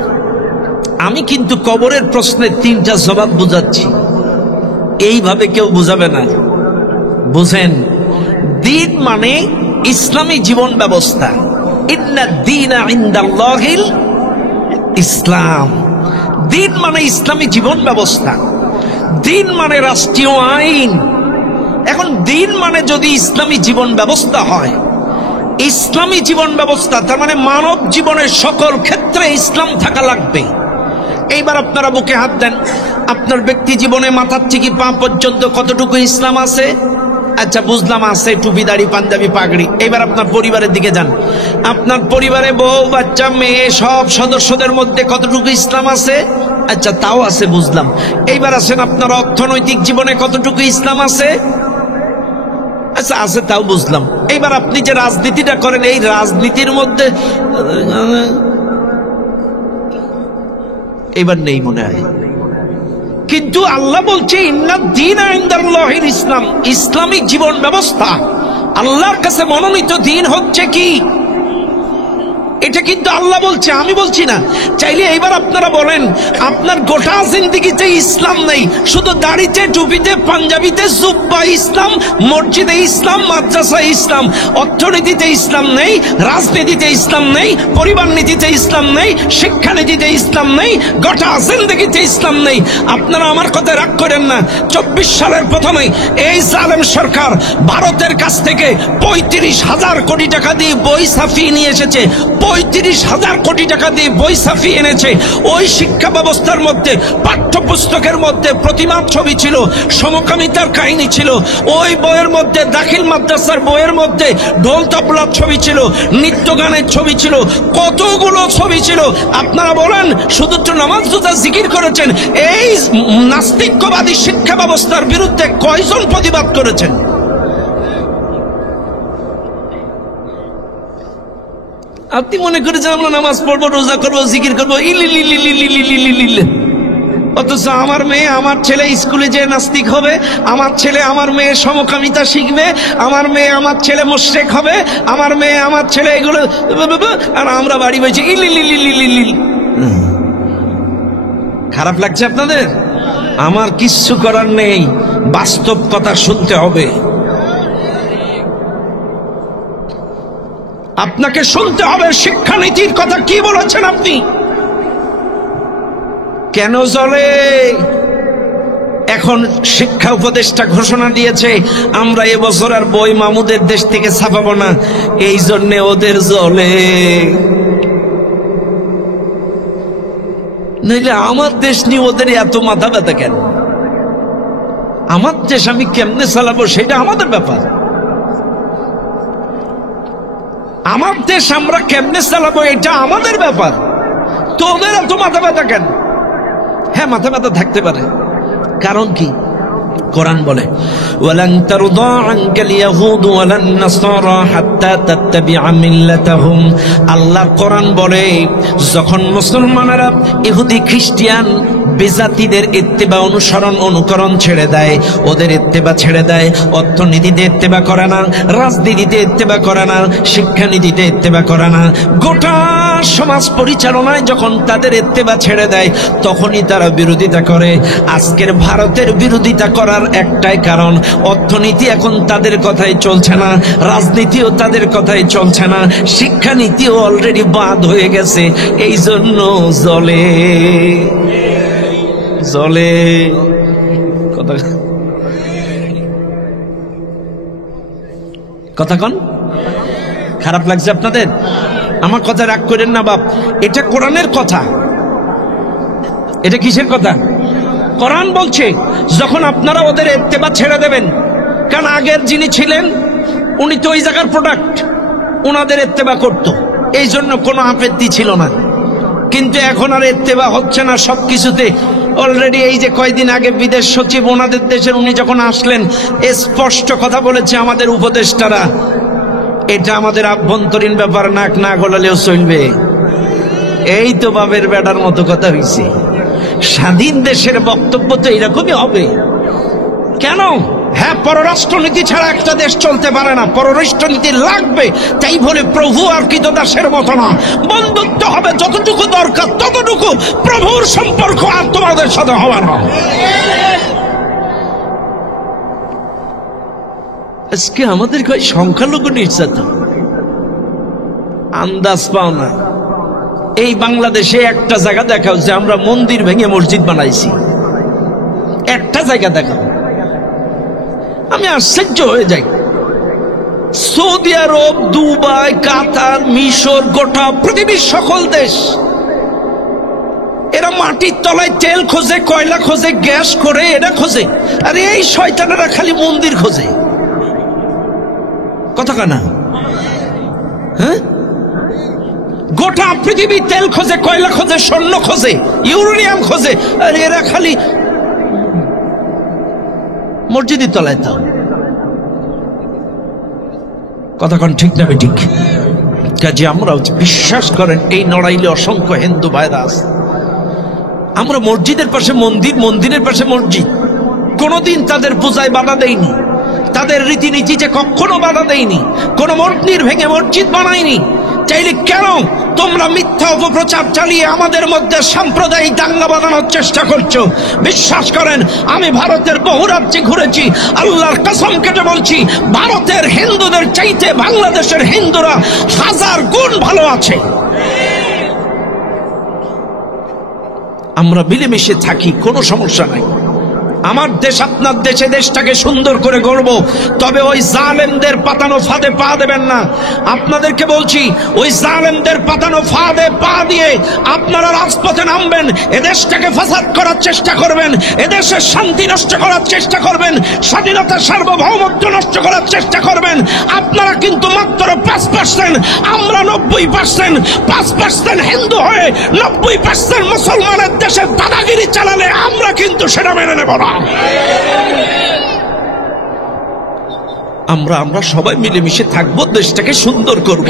আমি কিন্তু কবরের প্রশ্নের 3টা জবাব বুঝাচ্ছি, এইভাবে কেউ বুঝাবে না। বুঝেন, দিন মানে ইসলামী জীবন ব্যবস্থা। ইন্না দীনা ইনদাল্লাহিল ইসলাম। দিন মানে ইসলামী জীবন ব্যবস্থা, দিন মানে রাষ্ট্রীয় আইন। এখন দিন মানে যদি ইসলামী জীবন ব্যবস্থা হয়, ইসলামী জীবন ব্যবস্থা তার মানে মানব জীবনের সকল ক্ষেত্রে ইসলাম থাকা লাগবে। এইবার আপনারা বুকে হাত দেন, আপনার ব্যক্তি জীবনে মাথার থেকে পা পর্যন্ত কতটুকু ইসলাম আছে? আচ্ছা বুঝলাম আছে, টুপি দাড়ি পাঞ্জাবি পাগড়ি। এবার আপনার পরিবারের দিকে যান, আপনার পরিবারে বউ বাচ্চা মেয়ে সব সদস্যদের মধ্যে কতটুকু ইসলাম আছে? আচ্ছা তাও আছে বুঝলাম। এইবার আসেন আপনার অর্থনৈতিক জীবনে কতটুকু ইসলাম আছে? আচ্ছা আছে তাও বুঝলাম। এইবার আপনি যে রাজনীতিটা করেন, এই রাজনীতির মধ্যে এবার নেই মনে হয়। কিন্তু আল্লাহ বলছে ইন্না দীনা ইনদাল্লাহিল ইসলাম, ইসলামিক জীবন ব্যবস্থা আল্লাহর কাছে মনোনীত দিন হচ্ছে কি? এটা কিন্তু আল্লাহ বলছে, আমি বলছি না। চাইলে এইবার আপনারা বলেন, আপনার গোটা জিন্দেগিতে ইসলাম নেই, শুধু দাড়িতে টুপিতে পাঞ্জাবিতে জুব্বা ইসলাম, মসজিদে ইসলাম, মাদ্রাসায় ইসলাম, অর্থনীতিতে ইসলাম নেই, রাজনীতিতে ইসলাম নেই, পরিবার নীতিতে ইসলাম নেই, শিক্ষানীতিতে ইসলাম নেই, গোটা জিন্দেগিতে ইসলাম নেই। আপনারা আমার কথা রাগ করেন না। 24 সালের প্রথমে এই জালেম সরকার ভারতের কাছ থেকে 35,000 কোটি টাকা দিয়ে বই ছাপিয়ে নিয়ে এসেছে। 35,000 কোটি টাকা দিয়ে বই ছাপিয়ে এনেছে। ওই শিক্ষা ব্যবস্থার মধ্যে, পাঠ্যপুস্তকের মধ্যে প্রতিমার ছবি ছিল, সমকামিতার কাহিনী ছিল। ওই বইয়ের মধ্যে, দাখিল মাদ্রাসার বইয়ের মধ্যে ঢোল তবলার ছবি ছিল, নৃত্য গানের ছবি ছিল, কতগুলো ছবি ছিল। আপনারা বলেন, শুধু তো নামাজ রোজা জিকির করেছেন। এই নাস্তিক্যবাদী শিক্ষা ব্যবস্থার বিরুদ্ধে কয়জন প্রতিবাদ করেছেন? আপনি মনে করেছেন আমরা নামাজ পড়বো, রোজা করবো, জিকির করবো, অথচ আমার মেয়ে আমার ছেলে স্কুলে যে নাস্তিক হবে, আমার ছেলে আমার মেয়ে সমকামিতা শিখবে, আমার মেয়ে আমার ছেলে মুশরিক হবে, আমার মেয়ে আমার ছেলে এগুলো, আর আমরা বাড়ি বসে খারাপ লাগছে আপনাদের? আমার কিচ্ছু করার নেই, বাস্তব কথা শুনতে হবে। আপনাকে শুনতে হবে শিক্ষানীতির কথা কি বলেছেন আপনি। কেন জ্বলে? এখন শিক্ষা উপদেষ্টা ঘোষণা দিয়েছে আমরা এবছর আর বই মামুদের দেশ থেকে ছাপাবো না, এই জন্য ওদের জ্বলে। নইলে আমার দেশ নিয়ে ওদের এত মাথা ব্যথা কেন? আমার দেশ আমি কেমনে চালাবো সেটা আমাদের ব্যাপার। আমার দেশ আমরা কেমনে চালাবো এটা আমাদের ব্যাপার। তো ওদের এত মাথা ব্যথা কেন? হ্যাঁ মাথা ব্যথা থাকতে পারে, কারণ কি? কোরআন বলে ওয়ালান তারদা আনকাল ইয়াহুদ ওয়ালান নাসারা হাত্তা তাত্তাবিআ মিল্লাতাহুম। আল্লাহ কোরআন বলে যখন মুসলমানেরা ইহুদি খ্রিস্টান বেজাতিদের ইত্তেবা অনুসরণ অনুকরণ ছেড়ে দেয়, ওদের ইত্তেবা ছেড়ে দেয়, অর্থনীতিতে ইত্তেবা করে না, রাজনীতিতে ইত্তেবা করে না, শিক্ষানীতিতে ইত্তেবা করে না, গোটা সমাজ পরিচালনায় যখন তাদের ইত্তেবা ছেড়ে দেয় তখনই তারা বিরোধিতা করে। আজকের ভারতের বিরোধিতা করার একটাই কারণ, অর্থনীতি এখন তাদের কথাই চলছে না, রাজনীতিও তাদের কথাই চলছে না, শিক্ষানীতিও অলরেডি বাদ হয়ে গেছে। এই জন্য জলে জলে কথা কন। খারাপ লাগছে আপনাদের? আমার কথা রাগ করেন না বাপ, এটা কোরআনের কথা। এটা কিসের কথা? কোরআন বলছে যখন আপনারা ওদের ইত্তেবা ছেড়ে দেবেন, কারণ আগের যিনি ছিলেন উনি তো ওই জায়গার প্রোডাক্ট, ওনাদের ইত্তেবা করত, এই জন্য কোনো আপত্তি ছিল না। কিন্তু এখন আর ইত্তেবা হচ্ছে না সবকিছুতে। অলরেডি এই যে কয়দিন আগে বিদেশ সচিব ওনাদের দেশের উনি যখন আসলেন, স্পষ্ট কথা বলেছে আমাদের উপদেষ্টারা, এটা আমাদের আভ্যন্তরীণ ব্যাপার, নাক না গলালেও চলবে। এই তো বাবের বেড়ার মতো কথা হয়েছে। স্বাধীন দেশের বক্তব্য তো এরকমই হবে। কেন? হ্যাঁ, পররাষ্ট্রনীতি ছাড়া একটা দেশ চলতে পারে না, পররাষ্ট্রনীতি লাগবে। তাই বলে প্রভু আর কৃতদাসের মতো না, বন্ধুত্ব হবে যতটুকু দরকার ততটুকু। প্রভুর সম্পর্ক আর তোমাদের সাথে হবে না। আজকে আমাদের কয় সংখ্যালঘু নির্যাতন, আন্দাজ পাও না। এই বাংলাদেশে একটা জায়গা দেখাও যে আমরা মন্দির ভেঙে মসজিদ বানাইছি, একটা জায়গা দেখাও। আমি আশ্চর্য হয়ে যাই। সৌদি আরব, দুবাই, কাতার, মিশর, গোটা পৃথিবীর সকল দেশ, এরা মাটির তলায় তেল খোঁজে, কয়লা খোঁজে, গ্যাস করে এরা খোঁজে। আর এই শয়তানেরা খালি মন্দির খোঁজে। কথা কানা? হ্যাঁ, গোটা পৃথিবী তেল খোঁজে, কয়লা খোঁজে, স্বর্ণ খোঁজে, ইউরেনিয়াম খোঁজে, আর এরা খালি মসজিদের তলায়। তাও কথা কোন ঠিক না ঠিক? কাজে আমরা বিশ্বাস করেন এই নড়াইলে অসংখ্য হিন্দু ভাইরা আছে। আমরা মসজিদের পাশে মন্দির, মন্দিরের পাশে মসজিদ, কোনদিন তাদের পূজায় বাধা দেয়নি, তাদের রীতিনীতিতে কখনো বাধা দেয়নি, কোন মন্দির ভেঙে মসজিদ বানায়নি। চাইলে কেন তোমরা মিথ্যা অপপ্রচার চালিয়ে আমাদের মধ্যে সাম্প্রদায়িক দাঙ্গা বাঁধানোর চেষ্টা করছো? বিশ্বাস করেন, আমি ভারতের বহু রাজ্যে ঘুরেছি, আল্লাহর কসম কেটে বলছি, ভারতের হিন্দুদের চাইতে বাংলাদেশের হিন্দুরা 1000 গুণ ভালো আছে। আমরা মিলেমিশে থাকি, কোনো সমস্যা নাই। আমার দেশ আপনার দেশে, দেশটাকে সুন্দর করে গড়ব। তবে ওই জালেমদের পাতানো ফাঁদে পা দেবেন না। আপনাদেরকে বলছি, ওই জালেমদের পাতানো ফাঁদে পা দিয়ে আপনারা রাজপথে নামবেন, এদেশটাকে ফাসাদ করার চেষ্টা করবেন, এদেশের শান্তি নষ্ট করার চেষ্টা করবেন, স্বাধীনতা সার্বভৌমত্ব নষ্ট করার চেষ্টা করবেন। আপনারা কিন্তু মাত্র 5%, আমরা 90%। 5% হিন্দু হয়ে 90% মুসলমানের দেশে দাদাগিরি চালালে আমরা কিন্তু সেটা মেনে নেব না। আমরা সবাই মিলেমিশে থাকবো, দেশটাকে সুন্দর করব,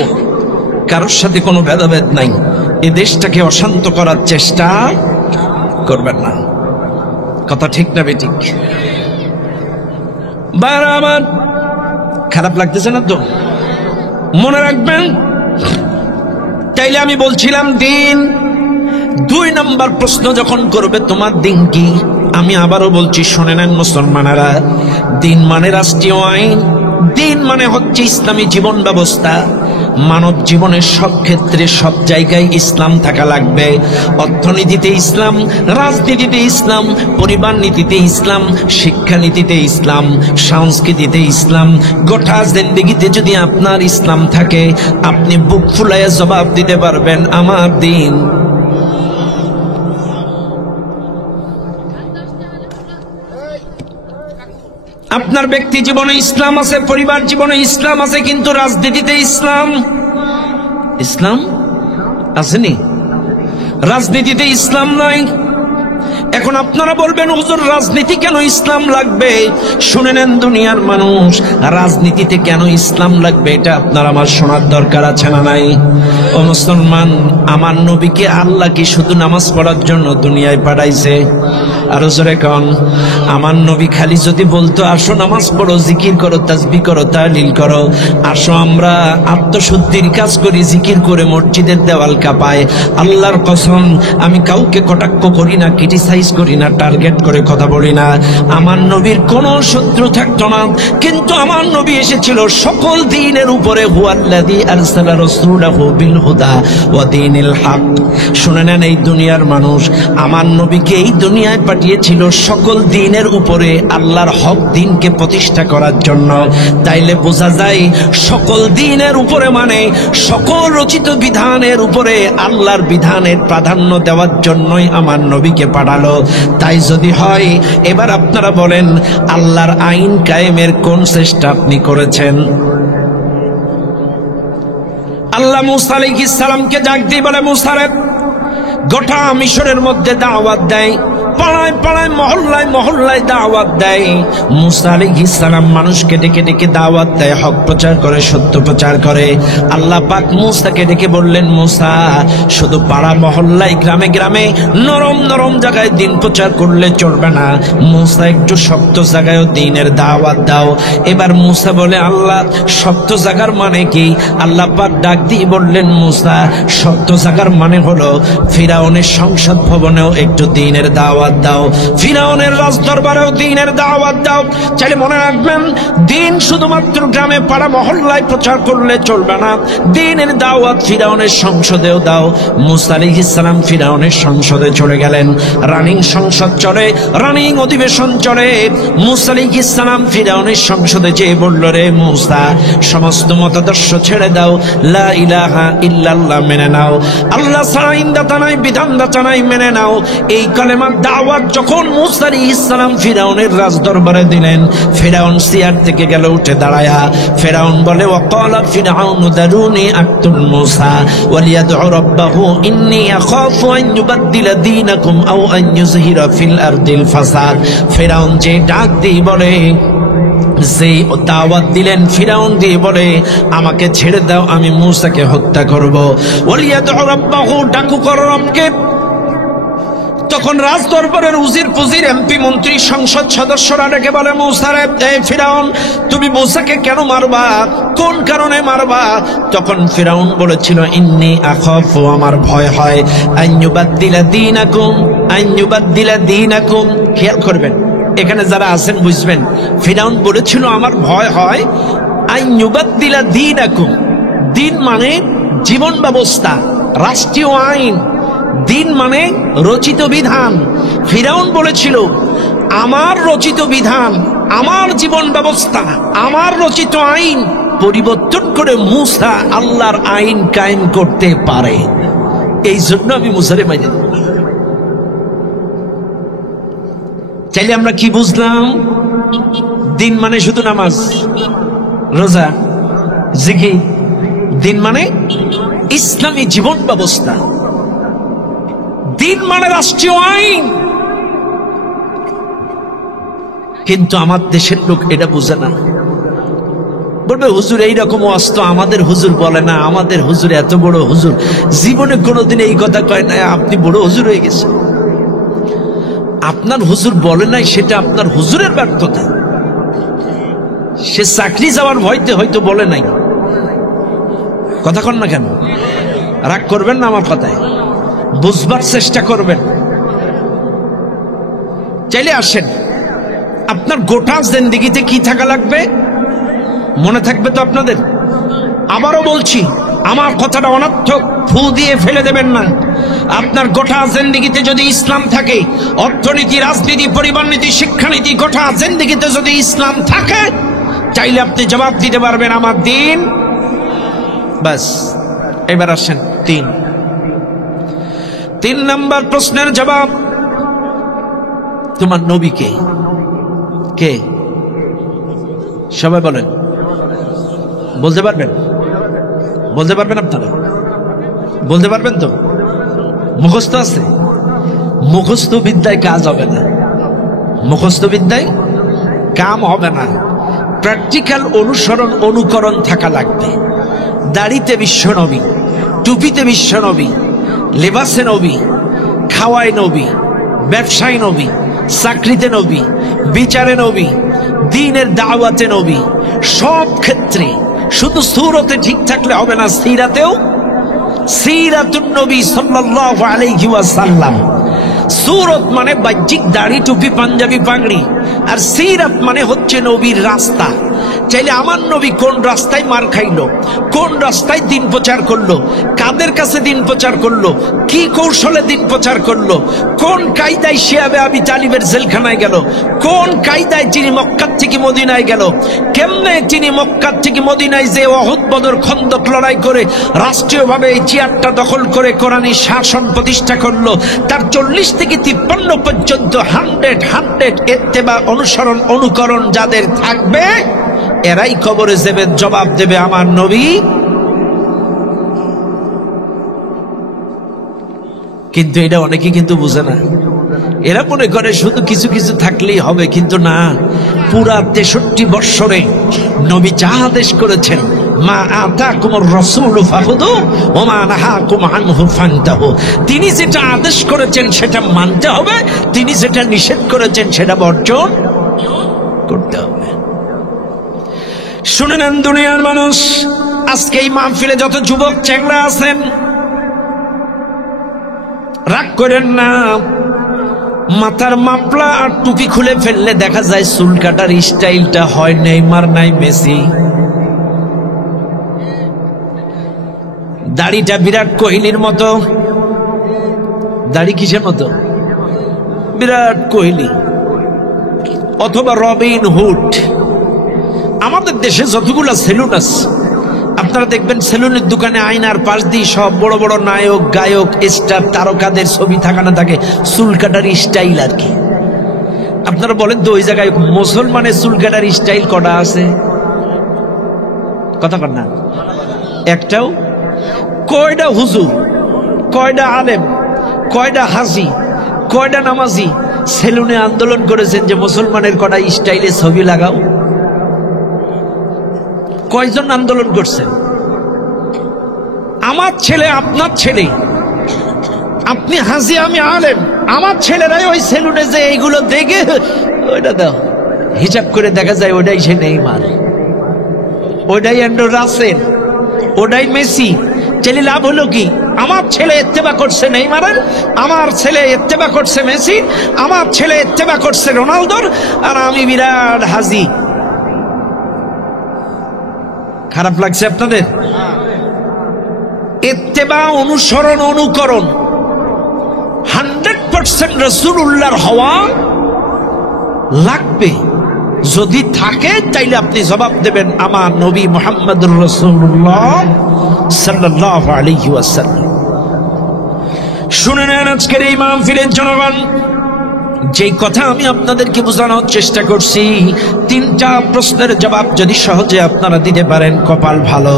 কারোর সাথে কোনো ভেদাভেদ নাই। এই দেশটাকে অশান্ত করার চেষ্টা করবেন না। কথা ঠিক না বেঠিক? আমার খারাপ লাগতেছে না তো? মনে রাখবেন। তাইলে আমি বলছিলাম দিন। 2 নম্বর প্রশ্ন যখন করবে তোমার দিন কি, আমি আবারও বলছি শুনে নেন মুসলমানেরা, দিন মানে রাষ্ট্রীয় আইন, দিন মানে হচ্ছে ইসলামী জীবন ব্যবস্থা। মানব জীবনের সব ক্ষেত্রে সব জায়গায় ইসলাম থাকা লাগবে। অর্থনীতিতে ইসলাম, রাজনীতিতে ইসলাম, পরিবার নীতিতে ইসলাম, শিক্ষানীতিতে ইসলাম, সংস্কৃতিতে ইসলাম। গোটা জিন্দেগিতে যদি আপনার ইসলাম থাকে, আপনি বুক ফুলাইয়া জবাব দিতে পারবেন আমার দিন। আপনার ব্যক্তি জীবনে ইসলাম আছে, পরিবার জীবনে ইসলাম আছে, কিন্তু রাজনীতিতে ইসলাম আসেনি। রাজনীতিতে ইসলাম নাই, এখন আপনারা বলবেন হুজুর রাজনীতি কেন ইসলাম লাগবে? শুনে নেন দুনিয়ার মানুষ, রাজনীতিতে কেন ইসলাম লাগবে এটা আপনার আমার শোনার দরকার আছে না নাই? ও মুসলমান, আমার নবীকে আল্লাহ কি শুধু নামাজ পড়ার জন্য দুনিয়ায় পাঠাইছে? আরো জোরে কন, আমার নবী খালি যদি বলতো আসো নামাজ পড়ো, জিকির করো, তাসবিহ করো, তাহলিল করো, আসো আমরা আত্মশুদ্ধির কাজ করি, জিকির করে মসজিদের দেওয়াল কাঁপায়, আল্লাহর কসম আমি কাউকে কটাক্ষ করি না, ক্রিটিসাইজ করি না, টার্গেট করে কথা বলি না, আমার নবীর কোনো শত্রু থাকতো না। কিন্তু আমার নবী এসেছিল সকল দ্বীনের উপরে, হুয়াল্লাযী আরসালা রাসূলাহু বিল হুদা ওয়া দীনিল হক। শুনে নেন এই দুনিয়ার মানুষ, আমার নবীকে এই দুনিয়ায় পাঠিয়েছিল সকল দ্বীনের উপরে আল্লাহর হক দ্বীনকে প্রতিষ্ঠা করার জন্য। তাইলে বোঝা যায় সকল দ্বীনের উপরে মানে সকল রচিত বিধানের উপরে আল্লাহর বিধানের প্রাধান্য দেওয়ার জন্যই আমার নবীকে পাঠালো। তাই যদি হয়, এবার আপনারা বলেন আল্লাহর আইন কায়েমের কোন চেষ্টা আপনি করেছেন? আল্লাহ মূসা আলাইহিস সালামকে ডাক দিয়ে বলে, মূসা রে, গোটা মিশরের মধ্যে দাওয়াত দেয়, পাড়ায় পাড়ায় মহল্লায় মহল্লায় দাওয়াত দেয়। মূসা আলাইহিস সালাম মানুষকে ডেকে ডেকে দাওয়াত দেয়, হক প্রচার করে, সত্য প্রচার করে। আল্লাহ পাক মূসাকে ডেকে বললেন, মূসা শুধু পাড়া মহল্লায় গ্রামে গ্রামে নরম নরম জায়গায় দিন প্রচার করলে চলবে না, মূসা একটু শক্ত জায়গায়ও দিনের দাওয়াত দাও। এবার মূসা বলে, আল্লাহ শক্ত জায়গার মানে কি? আল্লাহ পাক ডাক দিয়ে বললেন, মূসা শক্ত জায়গার মানে হলো ফিরাউনের সংসদ ভবনেও একটু দিনের দাওয়াত দাও, ফিরাউনের রাজ দরবারেও দ্বীনের দাওয়াত দাও। চাইলে মনে রাখবেন, দ্বীন শুধুমাত্র গ্রামে পাড়া মহল্লায় প্রচার করলে চলবে না, দ্বীনের দাওয়াত ফিরাউনের সংসদেও দাও। মূসা আলাইহিস সালাম ফিরাউনের সংসদে চলে গেলেন। রানিং সংসদ চলে, রানিং অধিবেশন চলে। মূসা আলাইহিস সালাম ফিরাউনের সংসদে যেয়ে বলল, রে মূসা, সমস্ত মতাদর্শ ছেড়ে দাও, লা ইলাহা ইল্লাল্লাহ মেনে নাও, আল্লাহ ছাড়া ইনদাতা নাই, বিধানদাতা নাই, মেনে নাও। এই কালেমার দাওয়াত যখন মূসা আলাইহিস সালাম ফিরাউনের রাজ দরবারে দিলেন, ফিরাউন চেয়ার থেকে গেল উঠে দাঁড়ায়া। ফিরাউন বলে, ওয়াকালা ফিরআউনু দারুনি আকতুল মূসা ওয়ালিয়াদউ রাব্বাহু ইন্নী আখাফু আন ইউবাদদিলা দীনাকুম আও আন ইউযহিরা ফিল আরদিল ফাসাদ। ফিরাউন যে ডাক দিয়ে বলে, যে দাওয়াত দিলেন, ফিরাউন দিয়ে বলে, আমাকে ছেড়ে দাও, আমি মূসাকে হত্যা করব। ওয়ালিয়াদউ রাব্বাহু, ডাকু কর রবকে। তখন রাজ দরবারের উজির পুজির, এমপি, মন্ত্রী, সংসদ সদস্যরা ডেকে বলে, মূসা রে, ফিরাউন তুমি মূসাকে কেন মারবা? কোন কারণে মারবা? তখন ফিরাউন বলেছিল, ইন্নী আখাফু, আমার ভয় হয়, আন ইউবাদদিলা দীনাকুম, আন ইউবাদদিলা দীনাকুম। খেয়াল করবেন, এখানে যারা আছেন বুঝবেন, ফিরাউন বলেছিল আমার ভয় হয় আন ইউবাদদিলা দীনাকুম। দ্বীন মানে জীবন ব্যবস্থা, রাষ্ট্রীয় আইন। দ্বীন মানে রচিত বিধান। ফিরাউন বলেছিল আমার রচিত বিধান, আমার জীবন ব্যবস্থা, আমার রচিত আইন পরিবর্তন করে মূসা আল্লাহর আইন কায়েম করতে পারে, এই জন্য আমি মূসারে মাইরে দেব। চাইলে আমরা কি বুঝলাম? দ্বীন মানে শুধু নামাজ, রোজা, জিকির। দ্বীন মানে ইসলামী জীবন ব্যবস্থা। দ্বীন মানে রাষ্ট্রীয় আইন। কিন্তু আমার দেশের লোক এটা বুঝে না। বলবে, হুজুর এইরকম অস্ত আমাদের হুজুর বলে না, আমাদের হুজুর এত বড় হুজুর, জীবনে কোনোদিন এই কথা কয় না, আপনি বড় হুজুর হয়ে গেছেন। আপনার হুজুর বলে নাই, সেটা আপনার হুজুরের ব্যর্থতা। সে চাকরি যাওয়ার ভয়তে হয়তো বলে নাই। কথা কন না কেন? রাগ করবেন না আমার কথায়, বুঝবার চেষ্টা করবেন। চাইলে আসেন, আপনার গোটা জিন্দেগিতে কি থাকা লাগবে মনে থাকবে তো আপনাদের? আবারও বলছি, আমার কথাটা অনর্থক ফু দিয়ে ফেলে দেবেন না। আপনার গোটা জিন্দেগিতে যদি ইসলাম থাকে, অর্থনীতি, রাজনীতি, পরিবার নীতি, শিক্ষানীতি, গোটা জিন্দেগিতে যদি ইসলাম থাকে, চাইলে আপনি জবাব দিতে পারবেন আমার দিন। বাস, এবার আসেন তিন নাম্বার প্রশ্নের জবাব। তোমার নবী কে? কে? সবাই বলেন, বলতে পারবেন? বলতে পারবেন? আপনারা বলতে পারবেন তো? মুখস্থ আছে? মুখস্থ বিদ্যায় কাজ হবে না, মুখস্থ বিদ্যায় কাম হবে না। প্র্যাকটিক্যাল অনুসরণ অনুকরণ থাকা লাগবে। দাড়িতে বিশ্ব নবী, টুপিতে বিশ্ব নবী, লেবাসে নবী, খাওয়ায় নবী, ব্যবসায় নবী, চাকরিতে নবী, বিচারে নবী, দ্বীনের দাওয়াতে নবী। সব ক্ষেত্রে শুধু সূরতে ঠিক থাকলে হবে না, সিরাতেও সিরাতুন নবী সাল্লাল্লাহু আলাইহি ওয়াসাল্লাম। সূরত মানে বাহ্যিক দাড়ি টুপি পাঞ্জাবি পাগড়ি, আর সিরাত মানে হচ্ছে নবীর রাস্তা। চাইলে আমার নবী কোন রাস্তায় মার খাইলো, কোন রাস্তায় দিন প্রচার করলো, কাদের কাছে দিন প্রচার করলো, কি কৌশলে দিন প্রচার করলো, কোন কায়দায় শিয়াবে আবি তালিবের জেলখানায় গেল, কোন কায়দায় তিনি মক্কার থেকে মদিনায় গেল, কেমনে তিনি মক্কার থেকে মদিনায় যে উহুদ বদর খন্দক লড়াই করে রাষ্ট্রীয়ভাবে এই চেয়ারটা দখল করে কোরআনী শাসন প্রতিষ্ঠা করলো। তার 40 থেকে 53 পর্যন্ত 100 ইত্তেবা অনুসরণ অনুকরণ যাদের থাকবে, এরাই কবরে যাবে, জবাব দেবে আমার নবী। কিন্তু এটা অনেকে কিন্তু বুঝে না। এরা মনে করে শুধু কিছু কিছু থাকলেই হবে, কিন্তু না। পুরা 63 বৎসরে নবী যা আদেশ করেছেন, মা আতাকুমুর রাসূলু ফাখুযু ওয়া মা নাহাকুম আনহু ফান্তাহু, তিনি যেটা আদেশ করেছেন সেটা মানতে হবে, তিনি যেটা নিষেধ করেছেন সেটা বর্জন করতে হবে। শুনে নেন দুনিয়ার মানুষ, আজকে এই মাহফিলে যত যুবক চ্যাংড়া আছেন, রাগ করেন না। মাথার মাপলা আর টুপি খুলে ফেললে দেখা যায় চুল কাটার স্টাইলটা হয় নেইমার নাই মেসি। দাড়িটা বিরাট কোহলির মতো। দাড়ি কিসের মতো? বিরাট কোহলি অথবা রবিন হুড। আমাদের দেশে যতগুলো সেলুন আছে, আপনারা দেখবেন সেলুনের দোকানে আয়নার পাশ দিয়ে সব বড় বড় নায়ক গায়ক স্টার তারকাদের ছবি থাকা না থাকে, চুল কাটার স্টাইল আর কি। আপনারা বলেন তো ওই জায়গায় মুসলমানের চুল কাটার স্টাইল কটা আছে? কথা কর না একটাও। কয়টা হুজুর, কয়টা আলেম, কয়টা হাজি, কয়টা নামাজি সেলুনে আন্দোলন করেছেন যে মুসলমানের কটা স্টাইলে ছবি লাগাও? কয়জন আন্দোলন করছেন? আমার ছেলে আপনার ছেলে, আপনি হাজি আমি আলেম, আমার ছেলেরাই ওই সেলুনে যে এইগুলো দেখে ওইটা দাও হিসাব করে দেখা যায় ওইটাই সে নেইমার, ওইটাই অ্যান্ড্রু রাসেল, ওটাই মেসি। ছেলে লাভ হলো কি? আমার ছেলে ইত্তেবা করছে নেইমারের, আমার ছেলে ইত্তেবা করছে মেসি, আমার ছেলে ইত্তেবা করছে রোনালদোর, আর আমি বিরাট হাজি। খারাপ লাগছে আপনাদের? ইত্তেবা অনুসরণ অনুকরণ 100% রাসূলুল্লাহর হওয়া লাগবে। যদি থাকে তাইলে আপনি জবাব দেবেন আমার নবী মুহাম্মদুর রাসূলুল্লাহ সাল্লাল্লাহু আলাইহি ওয়াসাল্লাম। শুনে নেন আজকের এই মাহফিলের জনগণ, যেই কথা আমি আপনাদেরকে বোঝানোর চেষ্টা করছি, 3টা প্রশ্নের জবাব যদি সহজে আপনারা দিতে পারেন কপাল ভালো।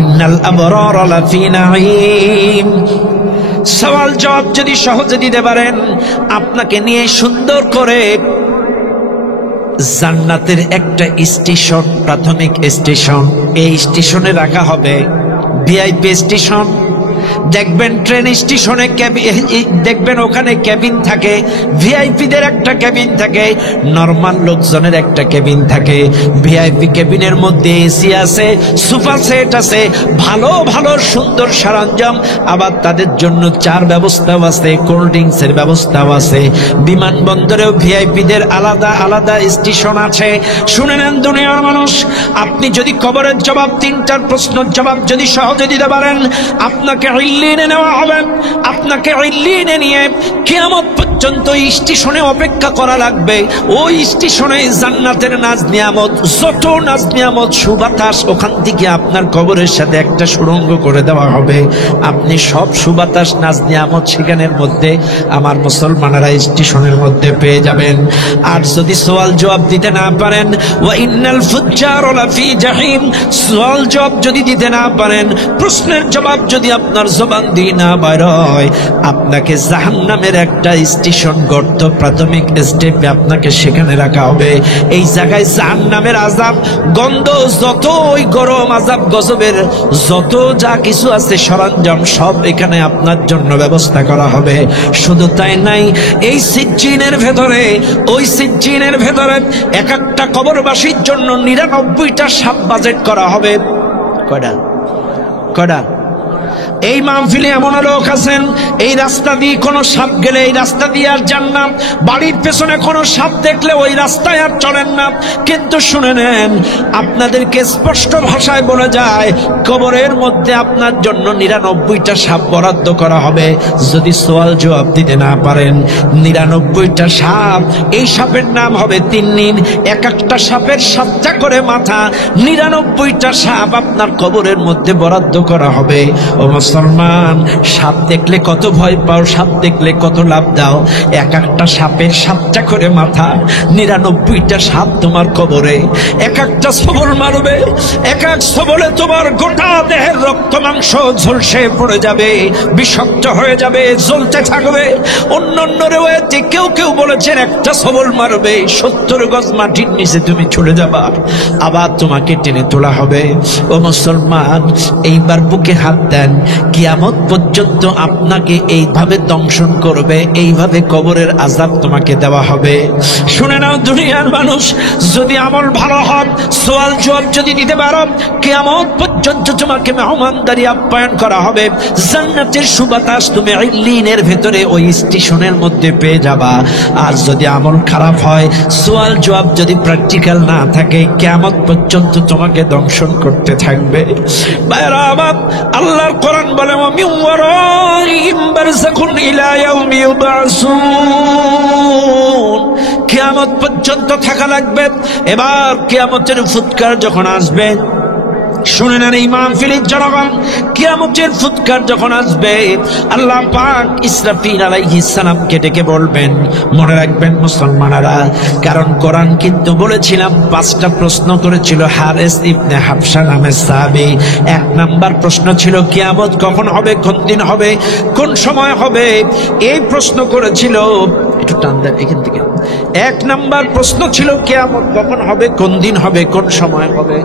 ইন্নাল আবরার লাফি নাঈম। সওয়াল জবাব যদি সহজে দিতে পারেন, আপনাকে নিয়ে সুন্দর করে জান্নাতের একটা স্টেশন, প্রাথমিক স্টেশন, এই স্টেশনে রাখা হবে ভিআইপি স্টেশন। দেখবেন ট্রেন স্টেশনে দেখবেন ওখানে ক্যাবিন থাকে, ভিআইপিদের একটা ক্যাবিন থাকে, নরমাল লোকজনের একটা ক্যাবিন থাকে। ভিআইপি ক্যাবিনের মধ্যে এসি আছে, সোফা সেট আছে, ভালো ভালো সুন্দর সরঞ্জাম, আবার তাদের জন্য চার ব্যবস্থাও আছে, কোল্ড ড্রিঙ্কসের ব্যবস্থাও আছে। বিমানবন্দরেও ভিআইপিদের আলাদা আলাদা স্টেশন আছে। শুনে নেন দুনিয়ার মানুষ, আপনি যদি কবরের জবাব 3টার প্রশ্নের জবাব যদি সহজে দিতে পারেন, আপনাকে ইল্লিনে নেওয়া হবে। আপনাকে ইল্লিনে নিয়ে কিয়ামত পর্যন্ত স্টেশনে অপেক্ষা করা লাগবে। ওই স্টেশনে জান্নাতের নাজ নিয়ামত, যত নাজ নিয়ামত সুবাতাস, ওখান থেকে আপনার কবরের সাথে একটা সুড়ঙ্গ করে দেওয়া হবে। আপনি সব সুবাতাস নাজ নিয়ামত সেখানের মধ্যে আমার মুসলমানেরা স্টেশনের মধ্যে পেয়ে যাবেন। আর যদি সওয়াল জবাব দিতে না পারেন, ওয়া ইন্নাল ফুজ্জার লাফি জাহিম, সওয়াল জবাব যদি দিতে না পারেন, প্রশ্নের জবাব যদি আপনার জবান দিয়ে না বের হয়, আপনাকে জাহান্নামের একটা স্টেশন গর্ত প্রাথমিক স্টেপে আপনাকে সেখানে রাখা হবে। এই জায়গায় জাহান্নামের আযাব, গন্ধ, যত ওই গরম আযাব গজবের যত যা কিছু আছে সরঞ্জাম সব এখানে আপনার জন্য ব্যবস্থা করা হবে। শুধু তাই নাই, এই সিজ্জিনের ভেতরে, ওই সিজ্জিনের ভেতরে এক একটা কবরবাসীর জন্য 99টা সাপ বাজেট করা হবে। কয়টা? কয়টা? এই মাহফিলে এমন লোক আছেন, এই রাস্তা দিয়ে কোনো সাপ গেলে এই রাস্তা দিয়ে আর যান না, বাড়ির পেছনে কোনো সাপ দেখলে ওই রাস্তায় আর চলেন না। কিন্তু শুনে নেন, আপনাদেরকে স্পষ্ট ভাষায় বলে যায়, কবরের মধ্যে আপনার জন্য 99টা সাপ বরাদ্দ করা হবে। যদি সওয়াল জবাব দিতে না পারেন, 99টা সাপ, এই সাপের নাম হবে তিন্নিন। এক একটা সাপের 7টা করে মাথা, 99টা সাপ আপনার কবরের মধ্যে বরাদ্দ করা হবে। ও মুসলমান, সাপ দেখলে কত ভয় পাও, সাপ দেখলে কত লাভ দাও। এক একটা সাপের 7টা করে মাথা, 99টা সাপ তোমার কবরে। এক একটা সবল মারবে, এক এক সবলে তোমার গোটা দেহের রক্ত মাংস ঝলসে পড়ে যাবে, বিষাক্ত হয়ে যাবে, জ্বলতে থাকবে। অন্য রিওয়ায়াতে কেউ কেউ বলেছেন একটা সবল মারবে, 70 গজ মাটির নিচে তুমি চলে যাবা, আবার তোমাকে টেনে তোলা হবে। ও মুসলমান, এইবার বুকে হাত দেন, কিয়ামত পর্যন্ত আপনাকে এইভাবে দংশন করবে, এইভাবে কবরের আযাব তোমাকে দেওয়া হবে। শুনে নাও দুনিয়ার মানুষ, যদি আমল ভালো হয়, সওয়াল জবাব যদি দিতে পারো, কিয়ামত পর্যন্ত তোমাকে মেহমানদারি আপ্যায়ন করা হবে। জান্নাতের সুবাতাস তুমি ইল্লিনের ভেতরে ওই স্টেশনের মধ্যে পেয়ে যাবা। আর যদি আমল খারাপ হয়, সওয়াল জবাব যদি প্র্যাকটিক্যাল না থাকে, কিয়ামত পর্যন্ত তোমাকে দংশন করতে থাকবে। ভাইরা আমার, আল্লাহর কোরআন বলে, ওয়ামিন ওয়ারাইহিম বারযাখুন ইলা ইয়াউমি ইউবআসুন, কিয়ামত পর্যন্ত থাকা লাগবে। এবার কিয়ামতের ফুৎকার যখন আসবে, শুনে নেন এই মাহফিলের জনগণ, কিয়ামতের ফুৎকার যখন আসবে, আল্লাহ পাক ইসরাফিল আলাইহিস সালামকে ডেকে বলবেন, মনে রাখবেন মুসলমানেরা, কারণ কোরআন কিন্তু বলেছিলাম 5টা প্রশ্ন করেছিল হারেস ইবনে হাফসা নামের সাহাবী। 1 নাম্বার প্রশ্ন ছিল কিয়ামত কখন হবে, কোন দিন হবে, কোন সময় হবে, এই প্রশ্ন করেছিল। একটু টান দেন এখান থেকে। 1 নাম্বার প্রশ্ন ছিল কিয়ামত কখন হবে, কোন দিন হবে, কোন সময় হবে।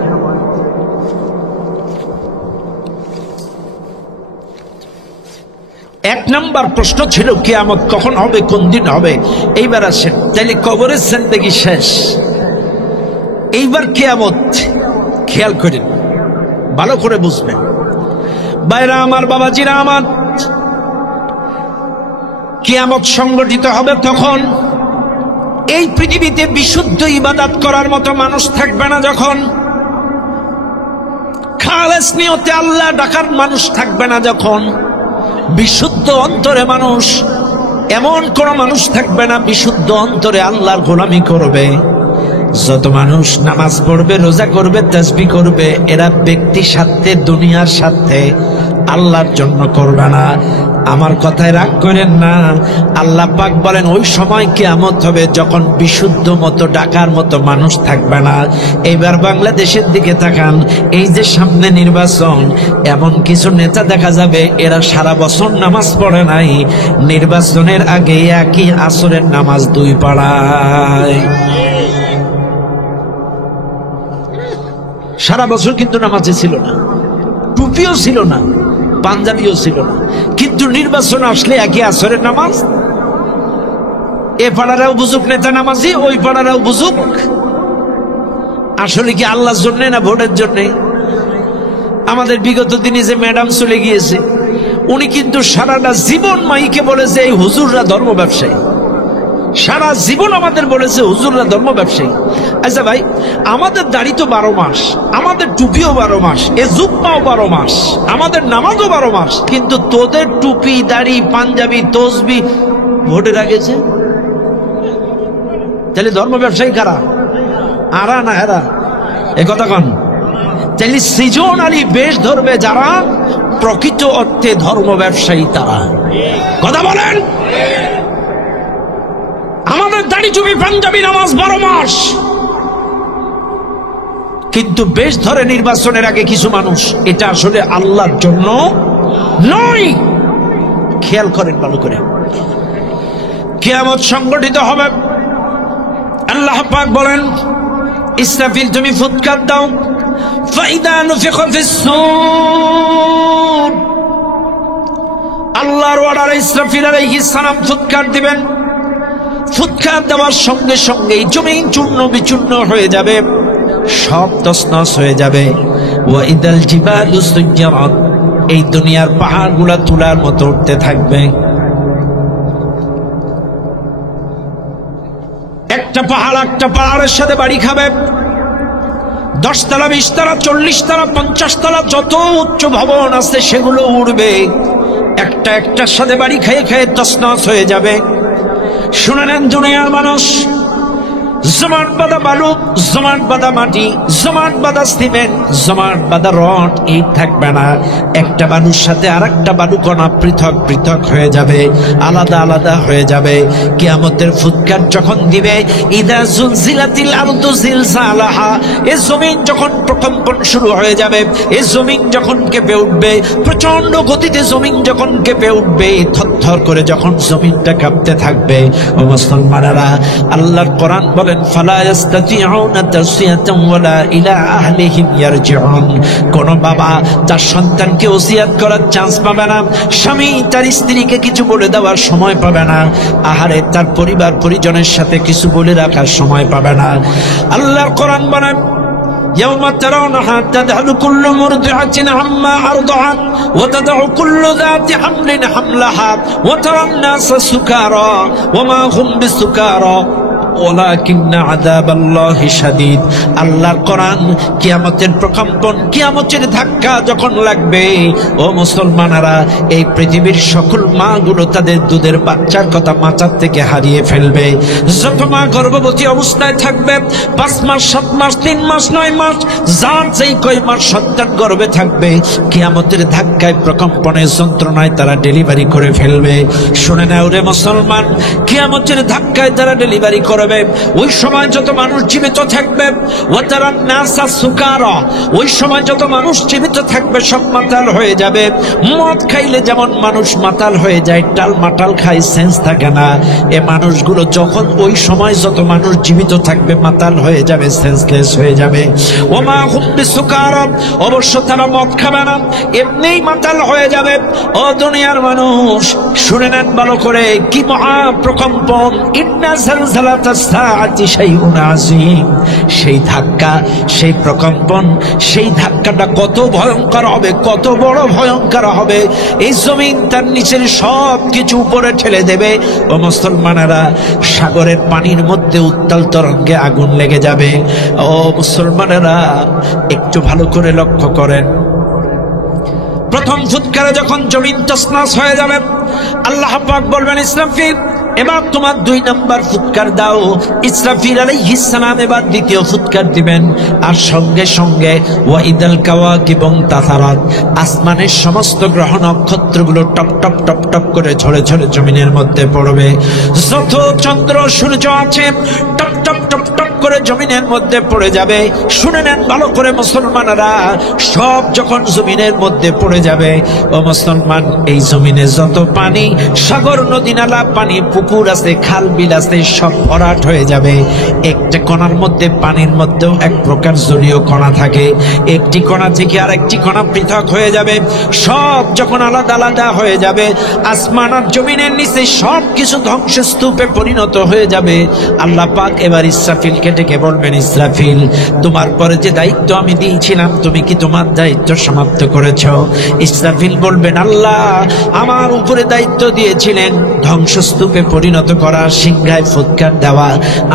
1 নাম্বার প্রশ্ন ছিল কিয়ামত কখন হবে, কোন দিন হবে। এইবার আসেন, তাইলে কবরের জিন্দেগি শেষ, এইবার কিয়ামত। খেয়াল করেন, ভালো করে বুঝবেন ভাইরা আমার, বাবাজিরা আমার, কিয়ামত সংগঠিত হবে তখন এই পৃথিবীতে বিশুদ্ধ ইবাদত করার মতো মানুষ থাকবে না, যখন খালেস নিয়তে আল্লাহ ডাকার মানুষ থাকবে না, যখন বিশুদ্ধ অন্তরে মানুষ, এমন কোন মানুষ থাকবে না বিশুদ্ধ অন্তরে আল্লাহর গোলামি করবে। যত মানুষ নামাজ পড়বে, রোজা করবে, তাসবিহ করবে, এরা ব্যক্তি স্বার্থে, দুনিয়ার স্বার্থে, আল্লাহর জন্য করবে না। আমার কথায় রাগ করেন না। আল্লাহ পাক বলেন ওই সময় কিয়ামত হবে যখন বিশুদ্ধ মতো ডাকার মতো মানুষ থাকবে না। এইবার বাংলাদেশের দিকে তাকান, এই যে সামনে নির্বাচন, এমন কিছু নেতা দেখা যাবে এরা সারা বছর নামাজ পড়ে নাই, নির্বাচনের আগে একই আসরের নামাজ 2 পড়ায়। সারা বছর কিন্তু নামাজে ছিল না, টুপিও ছিল না, পাঞ্জাবিও ছিল না, কিন্তু নির্বাচন আসলে একই আসরের নামাজ। এ পাড়ারাও বুঝুক নেতা নামাজি, ওই পাড়ারাও বুঝুক। আসলে কি আল্লাহর জন্য না ভোটের জন্য? আমাদের বিগত দিনে যে ম্যাডাম চলে গিয়েছে, উনি কিন্তু সারাটা জীবন মাইকে বলেছে এই হুজুররা ধর্ম ব্যবসায়ী, সারা জীবন আমাদের বলেছে হুজুররা ধর্ম ব্যবসায়ী। আচ্ছা ভাই, আমাদের দাড়ি তো 12 মাস, আমাদের টুপিও 12 মাস, এ জুব্বাও 12 মাস, আমাদের নামাজও 12 মাস, কিন্তু তোদের টুপি, দাড়ি, পাঞ্জাবি, তসবি ভোটের আগেছে। তাহলে ধর্ম ব্যবসায়ী কারা? আরা না এরা? এ কথা কন। তাহলে সৃজন আলী বেশ ধরবে যারা, প্রকৃত অর্থে ধর্ম ব্যবসায়ী তারা। কথা বলেন। আমাদের দাড়ি, টুপি, পাঞ্জাবি, নামাজ 12 মাস, কিন্তু বেশ ধরে নির্বাচনের আগে কিছু মানুষ। এটা আসলে আল্লাহর জন্য নয়। খেয়াল করেন ভালো করে, কিয়ামত সংগঠিত হবে। আল্লাহ পাক বলেন, ইসরাফিল তুমি ফুৎকার দাও। ফাইদা নুফিখা ফিস-সূর, আল্লাহর অর্ডারে ইসরাফিল আলাইহিস সালাম ফুৎকার দিবেন। ফুৎকার দেওয়ার সঙ্গে সঙ্গেই জমিন চূর্ণ বিচূর্ণ হয়ে যাবে, সব তছনছ হয়ে যাবে। ওয়া ইদাল জিবালু সুয়্যিরাত, এই দুনিয়ার পাহাড়গুলা তুলার মতো উঠতে থাকবে। একটা পাহাড় একটা পাহাড়ের সাথে বাড়ি খাবে। 10 তলা, 20 তলা, 40 তলা, 50 তলা যত উচ্চ ভবন আছে সেগুলো উড়বে, একটা একটার সাথে বাড়ি খেয়ে খেয়ে তছনছ হয়ে যাবে। শুনে নেন দুনিয়ার মানুষ, জমাট বাঁধা বালু, জমাট বাঁধা মাটি, জমাট বাঁধা সিমেন্ট, জমাট বাঁধা রড, ইট থাকবে না। একটা বালুর সাথে আর একটা বালু কণা পৃথক পৃথক হয়ে যাবে, আলাদা আলাদা হয়ে যাবে। কিয়ামতের ফুৎকার যখন দিবে, ইদা জুলজিলাতিল আরদু জিলজালাহা, এই জমিন যখন প্রকম্পন শুরু হয়ে যাবে, এই জমিন যখন কেঁপে উঠবে, প্রচন্ড গতিতে জমিন যখন কেঁপে উঠবে, থরথর করে যখন জমিনটা কাঁপতে থাকবে। ও মুসলমানেরা, আল্লাহর কোরআন বলেন, ফালা ইস্তাতিউনা তাসিয়াতান ওয়ালা ইলা আহলিহিম ইয়ারজিউন, কোন বাবা তার সন্তানকে ওসিয়াত করার চান্স পাবে না, স্বামী তার স্ত্রীকে কিছু বলে দেওয়ার সময় পাবে না, আহারে তার পরিবার পরিজনের সাথে কিছু বলে রাখার সময় পাবে না। আল্লাহর কোরআন বলেন, يوم ترونها تذهل كل مرضعة عما أرضعت وتضع كل ذات حمل حملها وترى الناس سكارى وما هم بسكارى ওয়ালাকিন্না আযাবাল্লাহি শাদীদ। আল্লাহর কোরআন, কিয়ামতের প্রকম্পন, কিয়ামতের ধাক্কা যখন লাগবে, ও মুসলমানেরা, এই পৃথিবীর সকল মাগুলো তাদের দুধের বাচ্চার কথা মাথার থেকে হারিয়ে ফেলবে। যত মা গর্ভবতী অবস্থায় থাকবে, 5 মাস, 7 মাস, 3 মাস, 9 মাস, যার যেই কয় মাস সন্তান গর্ভে থাকবে, কিয়ামতের ধাক্কায়, প্রকম্পনের যন্ত্রণায় তারা ডেলিভারি করে ফেলবে। শুনে নাও রে মুসলমান, কিয়ামতের ধাক্কায় তারা ডেলিভারি করবে। ওই সময় যত মানুষ জীবিত থাকবে, ওয়াতারান নাসা সুকারা, ওই সময় যত মানুষ জীবিত থাকবে সব মাতাল হয়ে যাবে। মদ খাইলে যেমন মানুষ মাতাল হয়ে যায়, টাল মাটাল খায়, সেন্স থাকে না, এ মানুষগুলো যখন ওই সময় যত মানুষ জীবিত থাকবে মাতাল হয়ে যাবে, সেন্সলেস হয়ে যাবে। ওমা হুম বিসুকারা, অবশ্য তারা মদ খাবে না, এমনিই মাতাল হয়ে যাবে। ও দুনিয়ার মানুষ, শুনে নেন ভালো করে, কি মহা প্রকম্পন! ইন্না জালজালাতাস সাআতি শাইউন আযীম, সেই ধাক্কা, সেই প্রকম্পন, সেই ধাক্কাটা কত ভয়ঙ্কর হবে, কত বড় ভয়ঙ্কর হবে! এই জমিন তার নিচের সব কিছু উপরে ঠেলে দেবে। ও মুসলমানেরা, সাগরের পানির মধ্যে উত্তাল তরঙ্গে আগুন লেগে যাবে। ও মুসলমানেরা, একটু ভালো করে লক্ষ্য করেন, প্রথম ফুৎকারে যখন জমিন তছনছ হয়ে যাবে, আল্লাহ পাক বলবেন, ইসরাফিল এবার তোমার 2 নাম্বার ফুৎকার দাও। ইসরাফিল আলাইহিস সালাম এবার দ্বিতীয় ফুৎকার দিবেন, আর সঙ্গে সঙ্গে ওয়াইদাল কাওয়াকিবুন তাসারাত, আসমানের সমস্ত গ্রহ নক্ষত্রগুলো টপ টপ টপ টপ করে ঝরে ঝরে জমিনের মধ্যে পড়বে। যত চন্দ্র সূর্য আছে টপ টপ টপ টপ করে জমিনের মধ্যে পড়ে যাবে। শুনে নেন ভালো করে মুসলমানেরা, সব যখন জমিনের মধ্যে পড়ে যাবে, ও মুসলমান, এই জমিনে যত পানি, সাগর নদী নালা পানি, পুকুর আছে, খাল বিল আছে, সব ভরাট হয়ে যাবে। একটা কণার মধ্যে, পানির মধ্যেও এক প্রকার জলীয় কণা থাকে, একটি কণা থেকে আরেকটি কণা পৃথক হয়ে যাবে। সব যখন আলাদা আলাদা হয়ে যাবে, আসমান আর জমিনের নিচে সব কিছু ধ্বংসস্তূপে পরিণত হয়ে যাবে। আল্লাহ পাক এবার ইসরাফিলকে ডেকে বলবেন, ইসরাফিল, তোমার পরে যে দায়িত্ব আমি দিয়েছিলাম, তুমি কি তোমার দায়িত্ব সমাপ্ত করেছ? ইসরাফিল বলবেন, আল্লাহ আমার উপরে দায়িত্ব দিয়েছিলেন ধ্বংসস্তূপে পরিণত করা, সিংহায় ফুৎকার দেওয়া,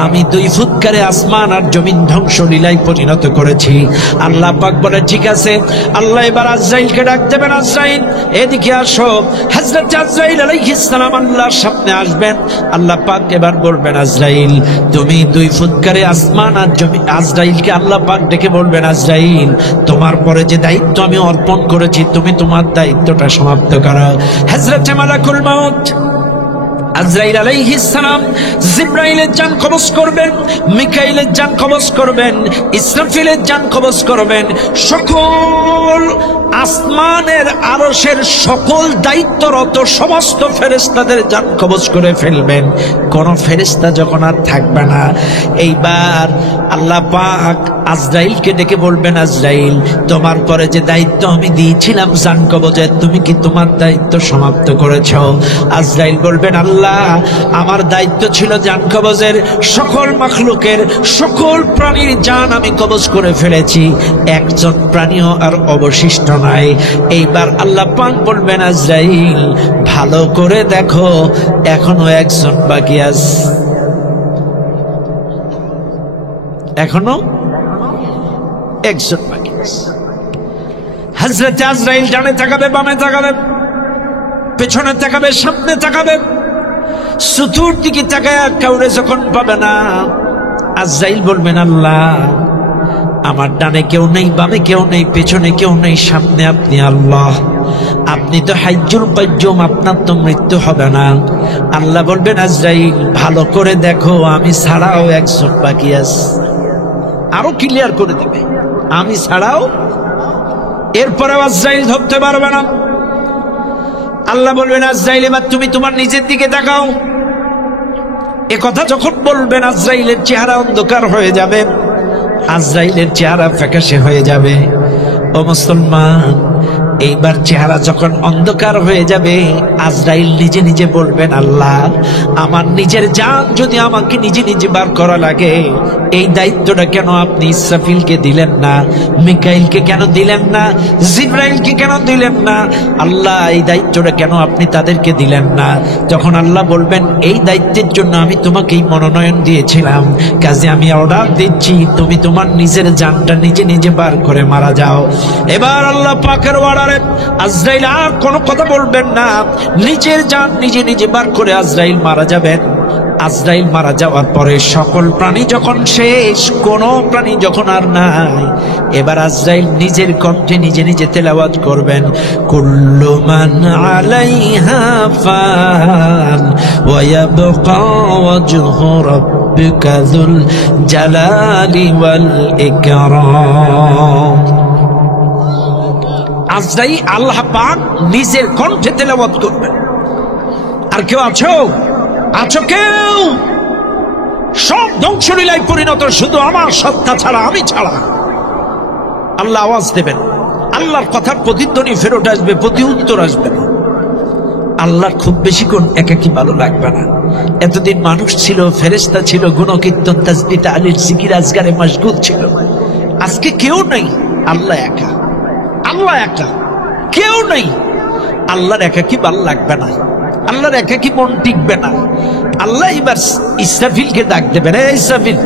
আমি 2 ফুৎকারে আসমান আর জমিন ধ্বংসলীলায় পরিণত করেছি। আল্লাহ পাক বলে, ঠিক আছে। আল্লাহ এবার আজরাইলকে ডাক দেবেন, আজরাইল এদিকে আসো। হযরত আজরাইল আলাইহিস সালাম আল্লাহর সামনে আসবেন। আল্লাহ পাক এবার বলবেন, আজরাইল তুমি 2 ফুৎকারে আসমান আর জমিন। আজরাইলকে আল্লাহ পাক ডেকে বলবেন, আজরাইল তোমার পরে যে দায়িত্ব আমি অর্পণ করেছি, তুমি তোমার দায়িত্বটা সমাপ্ত করো। হযরত মালাকুল মাউত আজরাইল আলাইহিস সালাম জিবরাইলের জান কবজ করবেন, মিকাইলের জান কবজ করবেন, ইসরাফিলের জান কবজ করবেন। সকল আসমানের আরশের সকল দায়িত্বরত সমস্ত ফেরেশতাদের জান কবজ করে ফেলবেন। কোন ফেরেশতা যখন আর থাকবে না, এইবার আল্লাহ পাক আজরাইলকে ডেকে বলবেন, আজরাইল তোমার পরে যে দায়িত্ব আমি দিয়েছিলাম জান কবজের, তুমি কি তোমার দায়িত্ব সমাপ্ত করেছো? আজরাইল বলবেন, আল্লাহ আমার দায়িত্ব ছিল জান কবজের, সকল মাখলুকের সকল প্রাণীর জান আমি কবজ করে ফেলেছি, একজন প্রাণীও আর অবশিষ্ট নাই। এইবার আল্লাহ পাক বলবেন, আজরাইল ভালো করে দেখো এখনো একজন বাকি আছে, এখনো একজন বাকি আছে। হযরত আজরাইল ডানে তাকাবে, বামে তাকাবে, পেছনে তাকাবে, সামনে তাকাবে, চতুর্দিকে তাকায় কাউরে যখন পাবে না, আজরাইল বলবেন, আল্লাহ আমার ডানে কেউ নেই, বামে কেউ নেই, পেছনে কেউ নেই, সামনে আপনি আল্লাহ, আপনি তো হাইয়ুল কাইয়্যুম, আপনার তো মৃত্যু হবে না। আল্লাহ বলবেন, আজরাইল ভালো করে দেখো আমি ছাড়াও একজন বাকি আছে। আরো ক্লিয়ার করে দিবে, আমি ছাড়াও। এরপরে আজরাইল ধরতে পারবে না। আল্লাহ বলবেন, আজরাইল এবার তুমি তোমার নিজের দিকে তাকাও। এ কথা যখন বলবেন, আজরাইলের চেহারা অন্ধকার হয়ে যাবে, আজরাইলের চেহারা ফ্যাকাশে হয়ে যাবে। ও মুসলমান, এইবার চেহারা যখন অন্ধকার হয়ে যাবে, আজরাইল নিজে নিজে বলবেন, আল্লাহ আমার নিজের জান যদি আমাকে নিজে নিজে বার করা লাগে, এই দায়িত্বটা কেন আপনি ইসরাফিলকে দিলেন না, মিকাইলকে কেন দিলেন না, জিবরাইলকে কেন দিলেন না? আল্লাহ এই দায়িত্বটা কেন আপনি তাদেরকে দিলেন না? তখন আল্লাহ বলবেন, এই দায়িত্বের জন্য আমি তোমাকেই মনোনয়ন দিয়েছিলাম, কাজে আমি অর্ডার দিচ্ছি তুমি তোমার নিজের জানটা নিজে নিজে বার করে মারা যাও। এবার আল্লাহ পাকের অর্ডারে আজরাইল আর কোনো কথা বলবেন না, নিজের জান নিজে নিজে বার করে আজরাইল মারা যাবেন। আজরাইল মারা যাওয়ার পরে সকল প্রাণী যখন শেষ, কোন প্রাণী যখন আর নাই, এবার আজরাইল নিজের কণ্ঠে নিজে নিজে তেলাওয়াত করবেন, কুল্লু মান আলাইহা ফান ওয়া ইয়াবকা ওয়াজহু রাব্বিকা যুল জালালি ওয়াল ইকরাম। আজরাইল আল্লাহ পাক নিজের কণ্ঠে তেলাওয়াত করবেন। আর কেউ আছো? আছো কেউ? সব ধ্বংসলীলায় পরিণত শুধু আমার সত্তা ছাড়া, আমি ছাড়া। আল্লাহ আওয়াজ দেবেন, আল্লাহর কথার প্রতিধ্বনি ফেরত আসবে, প্রতি উত্তর আসবে না। আল্লাহর খুব বেশি কোন একাকী ভালো লাগবে না। এতদিন মানুষ ছিল, ফেরেশতা ছিল, গুণকীর্তন তাসবিহ তাহলিল জিকির আজগারে মশগুল ছিল। আজকে কেউ নেই, আল্লাহ একা, আল্লাহ একা, কেউ নেই। আল্লাহর একাকী ভালো লাগবে না, আল্লাহর একাকী মন টিকবে না। আল্লাহ এবার ইসরাফিলকে ডাক দেবেন, এই ইসরাফিল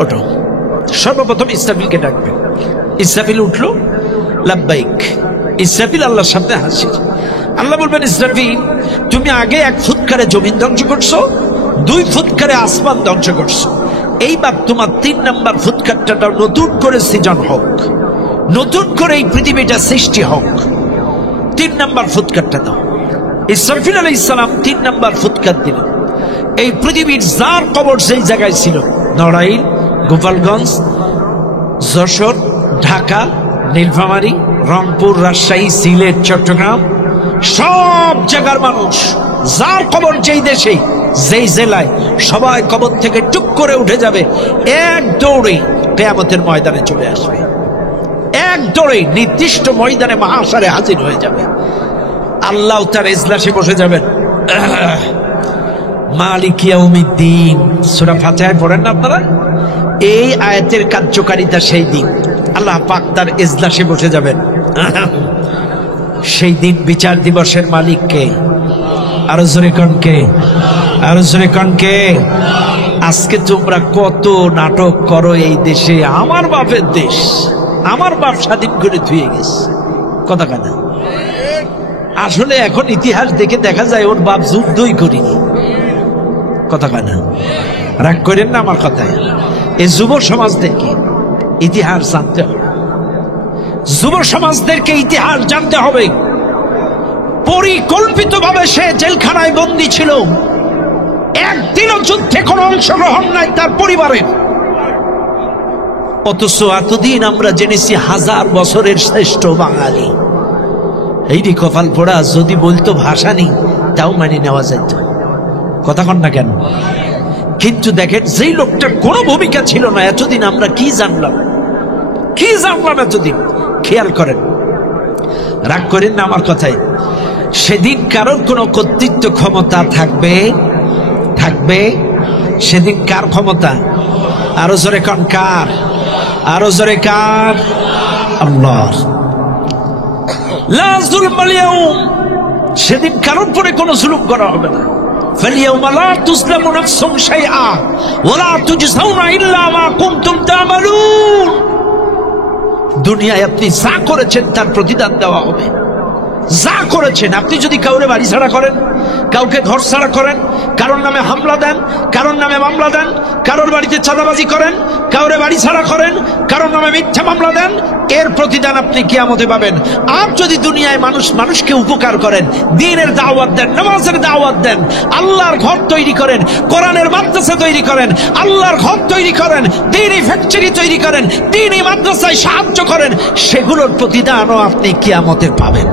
ওঠো। সর্বপ্রথম ইসরাফিলকে ডাকবেন। ইসরাফিল উঠলো, লাব্বাইক। ইসরাফিল আল্লাহর সামনে হাসি। আল্লাহ বলবেন, ইসরাফিল তুমি আগে 1 ফুৎকারে জমিন ধ্বংস করছো, 2 ফুৎকারে আসমান ধ্বংস করছো, এইবার তোমার 3 নম্বর ফুৎকারটা নতুন করে সৃজন হোক, নতুন করে এই পৃথিবীটা সৃষ্টি হোক। 3 নম্বর ফুৎকারটা দাও। ইসরাফিল আলাইহিস সালাম 3 নম্বর ফুৎকার দিলেন। এই পৃথিবীর যার কবর সেই জায়গায় ছিল, নড়াইল, গোপালগঞ্জ, যশোর, ঢাকা, নীলফামারী, রংপুর, রাজশাহী, সিলেট, চট্টগ্রাম, সব জায়গার মানুষ যার কবর যেই দেশে যেই জেলায়, সবাই কবর থেকে টুক করে উঠে যাবে, এক দৌড়ে কিয়ামতের ময়দানে চলে আসবে, এক দৌড়ে নির্দিষ্ট ময়দানে মাহশারে হাজির হয়ে যাবে। আল্লাহ তার ইজলাসে বসে যাবেন। মালিক ইয়াউমিদ্দিন, সূরা ফাতিহায় পড়েন না আপনারা? এই আয়াতের কার্যকারিতা সেই দিন আল্লাহ পাক তার ইজলাসে বসে যাবেন। সেই দিন বিচার দিবসের মালিক কে? আরো জোরে কোন কে? আরো জোরে কোন কে? আজকে তোমরা কত নাটক করো এই দেশে, আমার বাপের দেশ, আমার বাপ স্বাধীন করে ধুয়ে গেছে, কথা কানা। আসলে এখন ইতিহাস দেখে দেখা যায় ওর বাপ যুদ্ধই করিনি, কথা কানা। রাগ করেন না আমার কথায়। এই যুব সমাজদেরকে ইতিহাস জানতে হবে, যুব সমাজদেরকে ইতিহাস জানতে হবে। পরিকল্পিতভাবে সে জেলখানায় বন্দী ছিল, একদিনও যুদ্ধে কোনো অংশগ্রহণ নাই তার পরিবারের। অথচ এতদিন আমরা জেনেছি 1000 বছরের শ্রেষ্ঠ বাঙালি, এই রে কপাল পোড়া, যদি বলতো ভাষা নেই তাও মানি নেওয়া যাইত, কথা কন না কেন? কিন্তু দেখেন, যেই লোকটার কোনো ভূমিকা ছিল না, এতদিন আমরা কি জানলাম এতদিন। খেয়াল করেন, রাগ করেন না আমার কথায়। সেদিন কারোর কোনো কর্তৃত্ব ক্ষমতা থাকবে সেদিন কার ক্ষমতা? আরো জোরে কন, কার? আরো জোরে কার? আল্লাহর। লা যুলমাল ইয়াউম, সেদিন কারোর পরে কোনো জুলুম করা হবে না। ফালিয়াউমা লা তুজলামু নাফসুন শাইআ ওয়া লা তুজজাউনা ইল্লা মা কুনতুম তা'মালুন। দুনিয়ায় আপনি যা করেছেন তার প্রতিদান দেওয়া হবে। যা করেছেন, আপনি যদি কাউরে বাড়ি ছাড়া করেন, কাউকে ঘর ছাড়া করেন, কারোর নামে হামলা দেন, কারোর নামে মামলা দেন, কারোর বাড়িতে চাঁদাবাজি করেন, কাউরে বাড়ি ছাড়া করেন, কারোর নামে মিথ্যা মামলা দেন, এর প্রতিদান আপনি কিয়ামতে পাবেন। আর যদি দুনিয়ায় মানুষকে উপকার করেন, দ্বীনের দাওয়াত দেন, নামাজের দাওয়াত দেন, আল্লাহর ঘর তৈরি করেন, কোরআনের মাদ্রাসা তৈরি করেন, আল্লাহর ঘর তৈরি করেন, দ্বীনি ফ্যাক্টরি তৈরি করেন, দ্বীনি মাদ্রাসায় সাহায্য করেন, সেগুলোর প্রতিদানও আপনি কিয়ামতে পাবেন।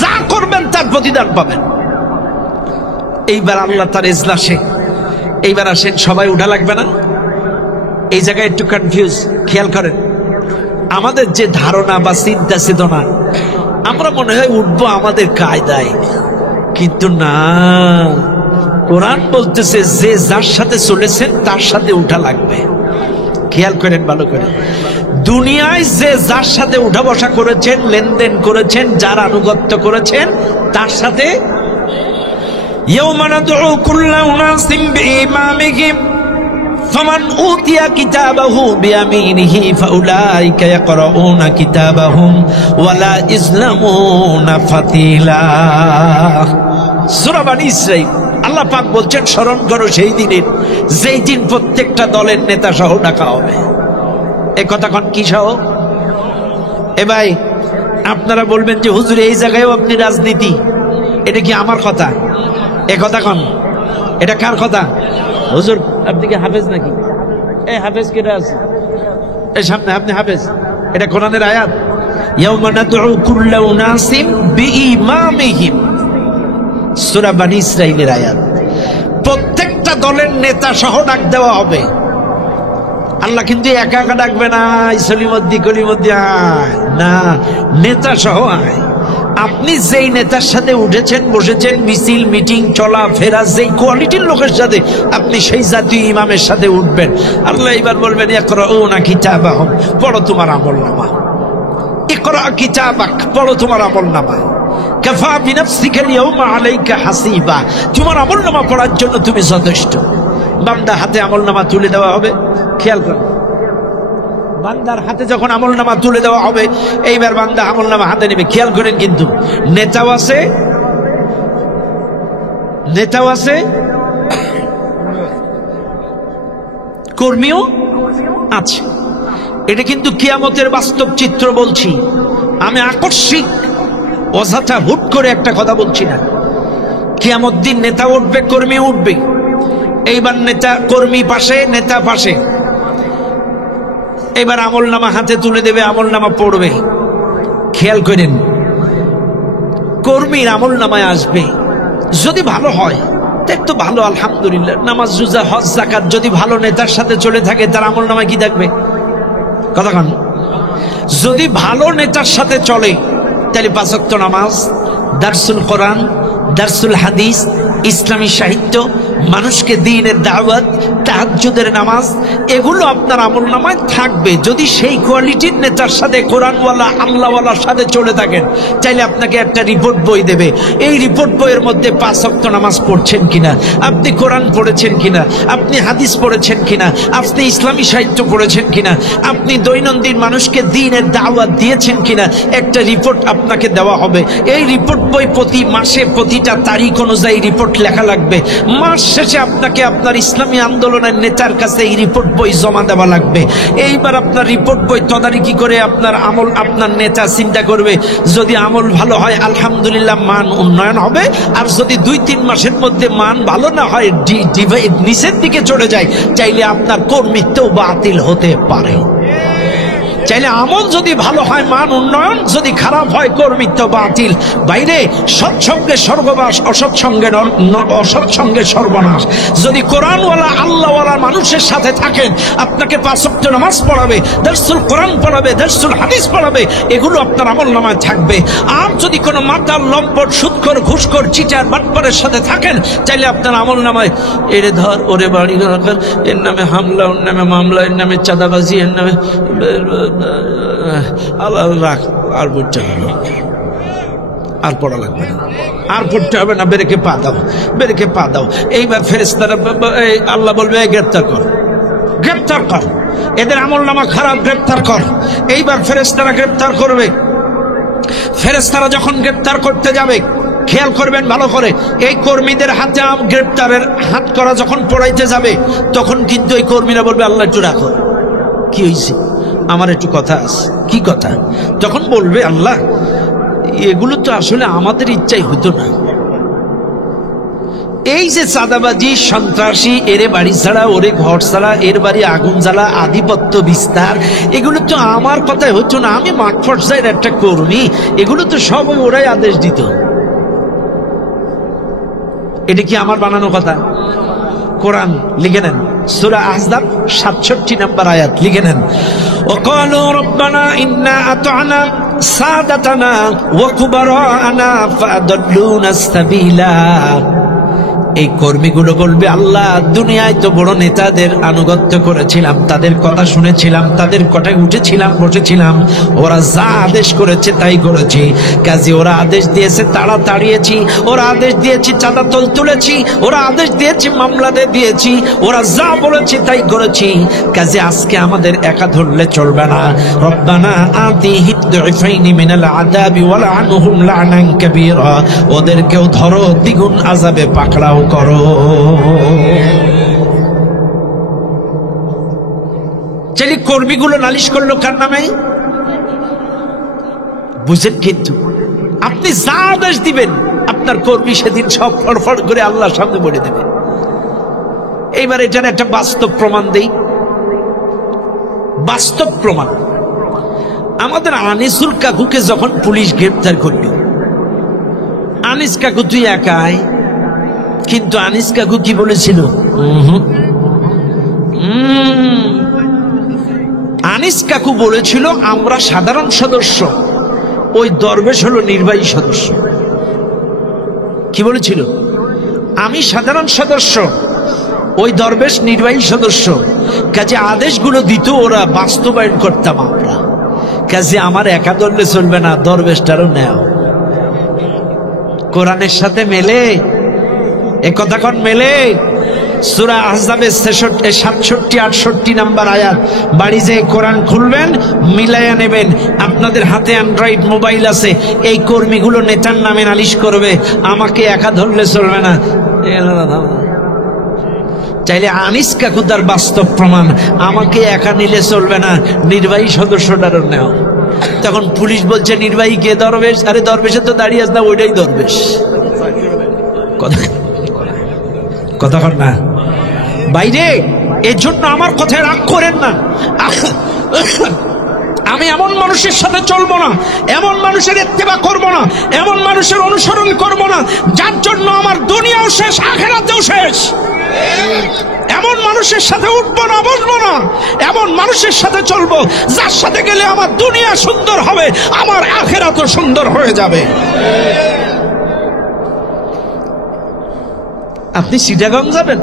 যা করবেন তার প্রতিদান পাবেন। এইবার আল্লাহ তার ইজলাসে, এইবার আসেন, সবাই উঠা লাগবে না? এই জায়গায় একটু কনফিউজ। খেয়াল করেন, আমাদের যে ধারণা বা চিন্তা চেতনা, আমরা মনে হয় উঠবো আমাদের কায়দায়, কিন্তু না, কোরআন বলতেছে যে যার সাথে চলেছেন তার সাথে উঠা লাগবে। খেয়াল করেন ভালো করে, দুনিয়ায় যে যার সাথে উঠা বসা করেছেন, লেনদেন করেছেন, যার আনুগত্য করেছেন, তার সাথে ইয়াউমা নাদউ কুল্লা উনাসিম বিইমামিহিম ফামান উতিয়া কিতাবাহু বিয়ামিনিহি ফাউলাইকা ইয়াকরাউনা কিতাবাহুম ওয়ালা ইজলামুনা ফাতিলা। সূরা বনী ইসরাঈল, আল্লাহ পাক বলছেন, স্মরণ করো সেই দিনের, যেই দিন প্রত্যেকটা দলের নেতা সহ ডাকা হবে। এ কথা কন, কি সহ? এ ভাই, আপনারা বলবেন যে হুজুর এই জায়গায়ও আপনি রাজনীতি, এটা কি আমার কথা? এ কথা কন, এটা কার কথা? হুজুর আপনি কি হাফেজ নাকি? এই হাফেজ কেটে আছে এই সামনে, আপনি হাফেজ? এটা কোরআনের আয়াত। ইয়াউমা নাদউ কুল্লা উনাসিম বিইমামিহিম, সূরা বনী ইসরাঈলের আয়াত। প্রত্যেকটা দলের নেতা সহ ডাক দেওয়া হবে। আল্লাহ কিন্তু একা একা ডাকবে না, ইসলিমদ্দি কলিমদ্দি আয় না, নেতা সহ আয়। আপনি যেই নেতার সাথে উঠেছেন, বসেছেন, মিছিল মিটিং চলা ফেরা, যেই কোয়ালিটির লোকের সাথে, আপনি সেই জাতীয় ইমামের সাথে উঠবেন। আল্লাহ এবার বলবেন, ইকরাউনা কিতাবাহুম, পড়ো তোমার আমলনামা। ইকরা কিতাবাক, পড়ো তোমার আমলনামা। কাফা বিনাফসিকা আল-ইয়াওমা আলাইকা হাসিবা, তোমার আমলনামা পড়ার জন্য তুমি যথেষ্ট। বান্দা হাতে আমলনামা তুলে দেওয়া হবে। খেয়াল করুন, বান্দার হাতে যখন আমলনামা তুলে দেওয়া হবে, এইবার বান্দা আমলনামা হাতে নেবে। খেয়াল করেন, কিন্তু নেতাও আছে, কর্মীও আছে। এটা কিন্তু কিয়ামতের বাস্তব চিত্র বলছি, আমি আকস্মিক অযথা হুট করে একটা কথা বলছি না। কিয়ামত দিন নেতা উঠবে, কর্মী উঠবে। এইবার নেতা কর্মী পাশে, নেতা পাশে। এবার আমলনামা হাতে তুলে দেবে, আমলনামা পড়বে। খেয়াল করেন, কর্মীর আমলনামায় আসবে, যদি ভালো হয় তাই তো ভালো, আলহামদুলিল্লাহ। নামাজ রোজা হজ যাকাত যদি ভালো নেতার সাথে চলে থাকে, তার আমলনামায় কি থাকবে? কথা কন। যদি ভালো নেতার সাথে চলে, তাহলে 5 ওয়াক্ত নামাজ, দারসুল কোরআন, দারসুল হাদিস, ইসলামী সাহিত্য, মানুষকে দ্বীনের দাওয়াত, তাহাজ্জুদের নামাজ, এগুলো আপনার আমলনামায় থাকবে। যদি সেই কোয়ালিটির নেতার সাথে, কোরআনওয়ালা আল্লাহওয়ালার সাথে চলে থাকেন, চাইলে আপনাকে একটা রিপোর্ট বই দেবে। এই রিপোর্ট বইয়ের মধ্যে 5 ওয়াক্ত নামাজ পড়ছেন কিনা, আপনি কোরআন পড়েছেন কিনা, আপনি হাদিস পড়েছেন কিনা, আপনি ইসলামী সাহিত্য পড়েছেন কিনা, আপনি দৈনন্দিন মানুষকে দ্বীনের দাওয়াত দিয়েছেন কিনা, একটা রিপোর্ট আপনাকে দেওয়া হবে। এই রিপোর্ট বই প্রতি মাসে প্রতিটা তারিখ অনুযায়ী রিপোর্ট লেখা লাগবে। মাস শেষে আপনাকে আপনার ইসলামী আন্দোলনের নেতার কাছে এই রিপোর্ট বই জমা দেওয়া লাগবে। এইবার আপনার রিপোর্ট বই তদারকি করে আপনার আমল, আপনার নেতা চিন্তা করবে, যদি আমল ভালো হয় আলহামদুলিল্লাহ, মান উন্নয়ন হবে। আর যদি 2-3 মাসের মধ্যে মান ভালো না হয়, নিচের দিকে চলে যায়, চাইলে আপনার কর্মীত্ব বাতিল হতে পারে। চাইলে আমল যদি ভালো হয় মান উন্নয়ন, যদি খারাপ হয় কর্মৃত্ব বাতিল। বাইরে সৎসঙ্গে স্বর্গবাস, অসৎসঙ্গে সর্বনাশ। যদি কোরআনওয়ালা আল্লাহওয়ালা মানুষের সাথে থাকেন, আপনাকে 5 ওয়াক্ত নামাজ পড়াবে, দারসুল কোরআন পড়াবে, দারসুল হাদিস পড়াবে, এগুলো আপনার আমল নামায় থাকবে। আর যদি কোনো মাতাল, লম্পট, সুদখোর, ঘুষখোর, চিটার, বাটপারের সাথে থাকেন, চাইলে আপনার আমল নামায় এরে ধর, ওরে বাড়ি রাখার, এর নামে হামলা, ওর নামে মামলা, এর নামে চাঁদাবাজি, এর নামে আল্লাহ রাখ, আর বুঝতে হবে, আর পড়া লাগবে না, আর পড়তে হবে না, বেরেকে পা দাও, বেরেকে পা দাও। এইবার ফেরেশতারা আল্লাহ বলবে গ্রেপ্তার কর, গ্রেপ্তার কর, এদের আমল নামা খারাপ, গ্রেপ্তার কর। এইবার ফেরেশতারা গ্রেপ্তার করবে। ফেরেশতারা যখন গ্রেপ্তার করতে যাবে, খেয়াল করবেন ভালো করে, এই কর্মীদের হাতে গ্রেপ্তারের হাত করা যখন পড়াইতে যাবে, তখন কিন্তু এই কর্মীরা বলবে আল্লাহ একটু রাখো, কি হয়েছে, আমার একটু কথা আছে। কি কথা? তখন বলবে আল্লাহ এগুলো তো আসলে আমাদের ইচ্ছাই হতো না। এই যে চাঁদাবাজি, সন্ত্রাসী, এরে বাড়ি ছাড়া, ওরে ঘর ছাড়া, এর বাড়ি আগুন জ্বালা, আধিপত্য বিস্তার, এগুলো তো আমার কথাই হতো না। আমি মাঠ পর্যায়ের একটা কর্মী, এগুলো তো সব ওরাই আদেশ দিত। এটা কি আমার বানানো কথা? কোরআন লিখে নেন, সূরা আহজাব 67 নম্বর আয়াত লিখে নেন। ওয়াকালু রব্বানা ইন্না আতা'না সাদাতানা ওয়া কুবারানা ফাদাল্লুনা সাবিলা। এই কর্মীগুলো বলবে আল্লাহ দুনিয়ায় তো বড় নেতাদের আনুগত্য করেছিলাম, তাদের কথা শুনেছিলাম, তাদের কথায় উঠেছিলাম, বসেছিলাম, ওরা যা আদেশ করেছে তাই করেছি। কাজে ওরা আদেশ দিয়েছে তারা তাড়িয়েছি, ওরা আদেশ দিয়েছি চাঁদা তুলেছি, ওরা আদেশ দিয়েছি মামলা দিয়েছি, ওরা যা বলেছে তাই করেছি। কাজে আজকে আমাদের একা ধরলে চলবে না। রব্বানা আতিহিম দুইফাইনি মিনাল আযাবি ওয়ালআনহুম লা'নান কাবীরা। ওদেরকেও ধরো, দ্বিগুণ আযাবে পাকড়াও করো। চাইলে কর্মীগুলো নালিশ করলো কার নামে? বুঝেন? কিন্তু আপনি যা আদেশ দিবেন আপনার কর্মী সেদিন সব ফড়ফড় করে আল্লাহর সামনে বলে দেবে। এইবার এটার একটা বাস্তব প্রমাণ দেই, বাস্তব প্রমাণ। আমাদের আনিসুল কাকুকে যখন পুলিশ গ্রেপ্তার করল, আনিস কাকু তুই একাই, কিন্তু আনিস কাকু কি বলেছিল? আনিস কাকু বলেছিল আমরা সাধারণ সদস্য, ওই দরবেশ হলো নির্বাহী সদস্য। কি বলেছিল? আমি সাধারণ সদস্য, ওই দরবেশ নির্বাহী সদস্য। কাজে আদেশগুলো দিত ওরা, বাস্তবায়ন করতাম আমরা। কাজে আমার একা ধরলে চলবে না, দরবেশটারও নেও। কোরআনের সাথে মেলে? এ কথা কোন মেলে? সূরা আহজাবের 67-68 নাম্বার আয়াত। বাড়ি যে কোরআন খুলবেন, মিলাইয়া নেবেন। আপনাদের হাতে অ্যান্ড্রয়েড মোবাইল আছে, এই কর্মীগুলো নেতার নামে নালিশ করবে, আমাকে একা ধরলে চলবে না। চাইলে আনিস কাকুদার বাস্তব প্রমাণ, আমাকে একা নিলে চলবে না, নির্বাহী সদস্যটারও নেও। তখন পুলিশ বলছে নির্বাহী কে? দরবেশ। আরে দরবেশে তো দাঁড়িয়ে আছে না, ওইটাই দরবেশ। কথা কর না বাইরে। এর জন্য আমার কথায় রাগ করেন না। আমি এমন মানুষের সাথে চলবো না, এমন মানুষের ইত্তেবা করবো না, এমন মানুষের অনুসরণ করবো না যার জন্য আমার দুনিয়াও শেষ, আখিরাতেও শেষ। এমন মানুষের সাথে উঠবো না, বসবো না। এমন মানুষের সাথে চলবো যার সাথে গেলে আমার দুনিয়া সুন্দর হবে, আমার আখিরাতও সুন্দর হয়ে যাবে। আপনি চিটাগং যাবেন,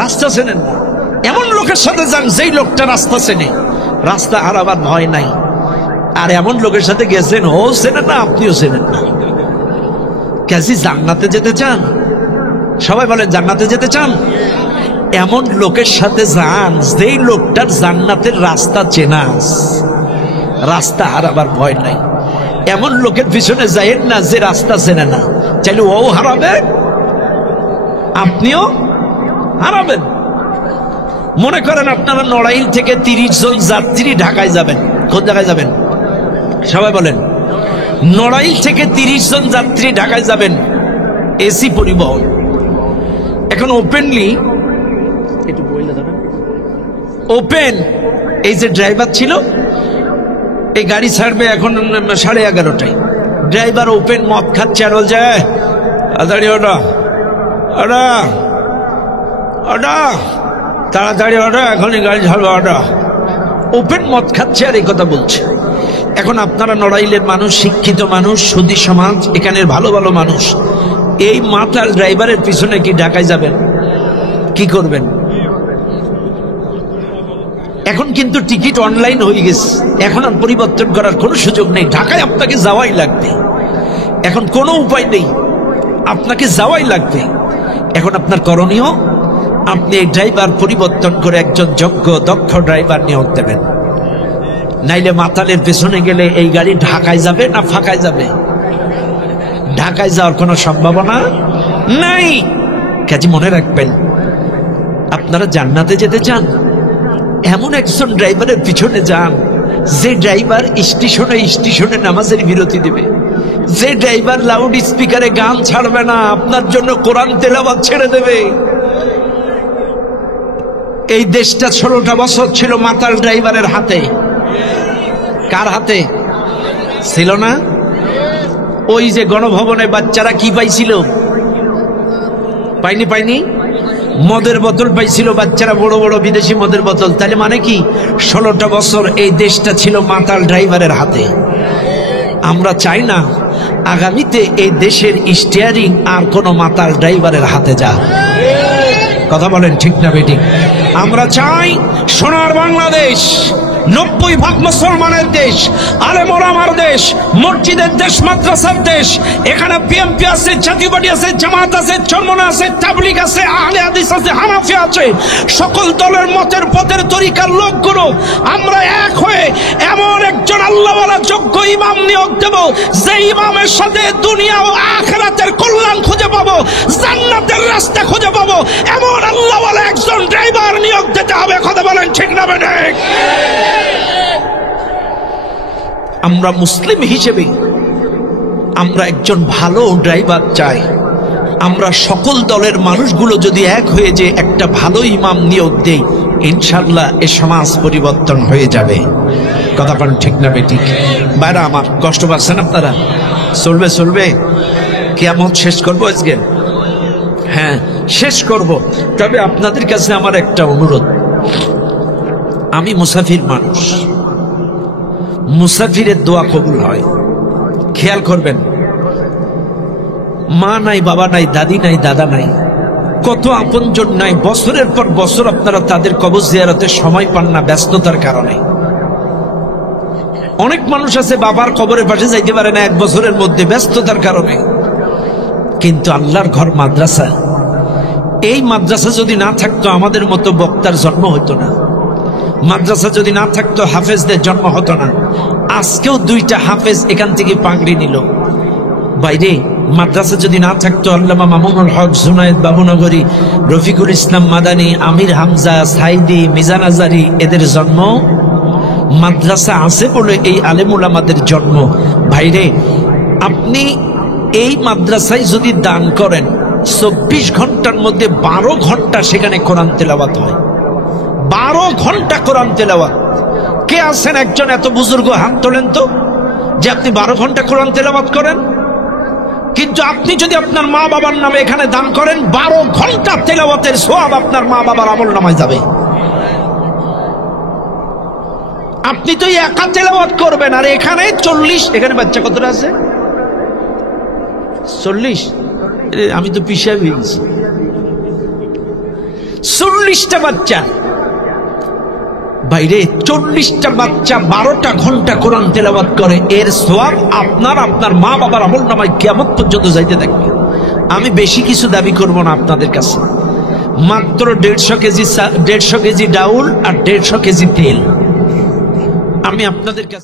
রাস্তা চেনেন না, এমন লোকের সাথে যান যেই লোকটা রাস্তা চেনে, রাস্তা হারাবার ভয় নাই। আর এমন লোকের সাথে গেছেন, ও চেনেন না, আপনিও চেনেন না। কাজী জান্নাতে যেতে চান? সবাই বলেন জান্নাতে যেতে চান? এমন লোকের সাথে যান যেই লোকটার জান্নাতের রাস্তা চেনা, রাস্তা হারাবার ভয় নাই। এমন লোকের পিছনে যাইেন না যে রাস্তা চেনে না, চাইলে ও হারাবে, আপনিও হারাবেন। মনে করেন আপনারা নড়াইল থেকে 30 জন যাত্রী ঢাকায় যাবেন। কোন জায়গায় যাবেন? সবাই বলেন। নড়াইল থেকে 30 জন যাত্রী ঢাকায় যাবেন, এসি পরিবহন। এখন ওপেনলি ওপেন, এই যে ড্রাইভার ছিল এই গাড়ি ছাড়বে এখন 11:30টায়, ড্রাইভার ওপেন মদ খাচ্ছে আর বলছে তাড়াতাড়ি ওটা ওটা ওটা তাড়াতাড়ি ওটা, এখনই গাড়ি ছাড়বে ওটা। ওপেন মদ খাচ্ছে আর এই কথা বলছে। এখন আপনারা নড়াইলের মানুষ, শিক্ষিত মানুষ, সুধী সমাজ, এখানের ভালো ভালো মানুষ, এই মাতাল ড্রাইভারের পিছনে কি ঢাকায় যাবেন? কি করবেন? এখন কিন্তু টিকিট অনলাইন হয়ে গেছে, এখন আর পরিবর্তন করার কোনো সুযোগ নেই। ঢাকায় আপনাকে যাওয়াই লাগবে, এখন কোনো উপায় নেই, আপনাকে যাওয়াই লাগবে। এখন আপনার করণীয়, আপনি এই ড্রাইভার পরিবর্তন করে একজন যোগ্য দক্ষ ড্রাইভার নিয়োগ দেবেন। নাইলে মাতালের পেছনে গেলে এই গাড়ি ঢাকায় যাবে না ফাঁকায় যাবে? ঢাকায় যাওয়ার কোনো সম্ভাবনা নাই। কাজে মনে রাখবেন, আপনারা জান্নাতে যেতে চান, এমন একজন ড্রাইভারের পিছনে যান যে ড্রাইভার স্টেশনে স্টেশনে নামাজের বিরতি দেবে, যে ড্রাইভার লাউড স্পিকারে গান ছাড়বে না, আপনার জন্য কোরআন তেলাওয়াত ছেড়ে দেবে। এই দেশটা 16টা বছর ছিল মাতাল ড্রাইভারের হাতে। কার হাতে ছিল না? ওই যে গণভবনে বাচ্চারা কি পাইছিল? পাইনি মদের বোতল পাইছিল বাচ্চারা, বড় বড় বিদেশি মদের বোতল। তাহলে মানে কি 16টা বছর এই দেশটা ছিল মাতাল ড্রাইভারের হাতে। আমরা চাই না আগামীতে এই দেশের স্টিয়ারিং আর কোন মাতাল ড্রাইভারের হাতে যাক। কথা বলেন ঠিক না বেঠিক? আমরা চাই সোনার বাংলাদেশ, 90% মুসলমানের দেশ, আলেম ওলামার দেশ, মসজিদের দেশ, মাদ্রাসার দেশ। এখানে বিএনপি আছে, জাতীয় পার্টি আছে, জামাত আছে, চরমনা আছে, তাবলীগ আছে, আহলে হাদিস আছে, হানাফি আছে, সকল দলের মতের পথের তরিকার লোকগুলো আমরা এক হয়ে এমন একজন আল্লাহওয়ালা যোগ্য ইমাম নিয়োগ দেব, যে ইমামের সাথে দুনিয়া ও আখিরাতের কল্যাণ খুঁজে পাবো, জান্নাতের রাস্তা খুঁজে পাবো। এমন আল্লাহওয়ালা একজন ড্রাইভার নিয়োগ দিতে হবে। কথা বলেন ঠিক না বেঠিক? আমরা মুসলিম হিসেবে আমরা একজন ভালো ড্রাইভার চাই। আমরা সকল দলের মানুষগুলো যদি এক হয়ে যে একটা ভালো ইমাম নিয়োগ দেই, ইনশাআল্লাহ এ সমাজ পরিবর্তন হয়ে যাবে। কথা বলেন ঠিক না বেঠিক? বাইরা আমার, কষ্ট পাচ্ছেন আপনারা? চলবে কিয়ামত শেষ করবো আজকে? হ্যাঁ শেষ করব। তবে আপনাদের কাছে আমার একটা অনুরোধ, আমি মুসাফির মানুষ, মুসাফিরের দোয়া কবুল হয়, খেয়াল করবেন। মা নাই, বাবা নাই, দাদি নাই, দাদা নাই, কত আপনজন নাই, বছরের পর বছর আপনারা তাদের কবর জিয়ারতের সময় পান না ব্যস্ততার কারণে। অনেক মানুষ আছে বাবার কবরের পাশে যাইতে পারে না 1 বছরের মধ্যে ব্যস্ততার কারণে। কিন্তু আল্লাহর ঘর মাদ্রাসা, এই মাদ্রাসা যদি না থাকতো আমাদের মতো বক্তার জন্ম হতো না, মাদ্রাসা যদি না থাকতো হাফেজদের জন্ম হতো না। আজকেও 2টা হাফেজ এখান থেকে পাগড়ি নিল। বাইরে মাদ্রাসা যদি না থাকতো আল্লামা মামুনুল হক, জুনায়েদ বাবুনগরী, রফিকুল ইসলাম মাদানী, আমির হামজা, সাইদি, মিজান আজারি, এদের জন্ম। মাদ্রাসা আছে বলে এই আলেম ওলামাদের জন্ম। ভাইরে, আপনি এই মাদ্রাসায় যদি দান করেন, 24 ঘন্টার মধ্যে 12 ঘন্টা সেখানে কোরআন তেলাওয়াত হয়। 12 ঘন্টা কোরআন তেলাওয়াত। কে আছেন একজন এত বুজুর্গ? হাত তোলেন তো, যে আপনি 12 ঘন্টা কোরআন তেলাওয়াত করেন। কিন্তু আপনি যদি আপনার মা বাবার নামে এখানে দান করেন, 12 ঘন্টা তেলাওয়াতের সওয়াব আপনার মা বাবার আমল নামায় যাবে। আপনি তো একা তেলাওয়াত করবেন, আর এখানে 40, এখানে বাচ্চা কতটা আছে? 40। আমি তো পিছিয়ে গেছি। 40টা বাচ্চা, বাইরে 40টা বাচ্চা 12টা ঘন্টা কোরআন তেলাওয়াত করে, এর সওয়াব আপনার আপনার মা বাবার আমলনামায় কিয়ামত পর্যন্ত যাইতে থাকবে। আমি বেশি কিছু দাবি করব না আপনাদের কাছে, মাত্র 150 কেজি ডাউল আর 150 কেজি তেল আমি আপনাদের কাছে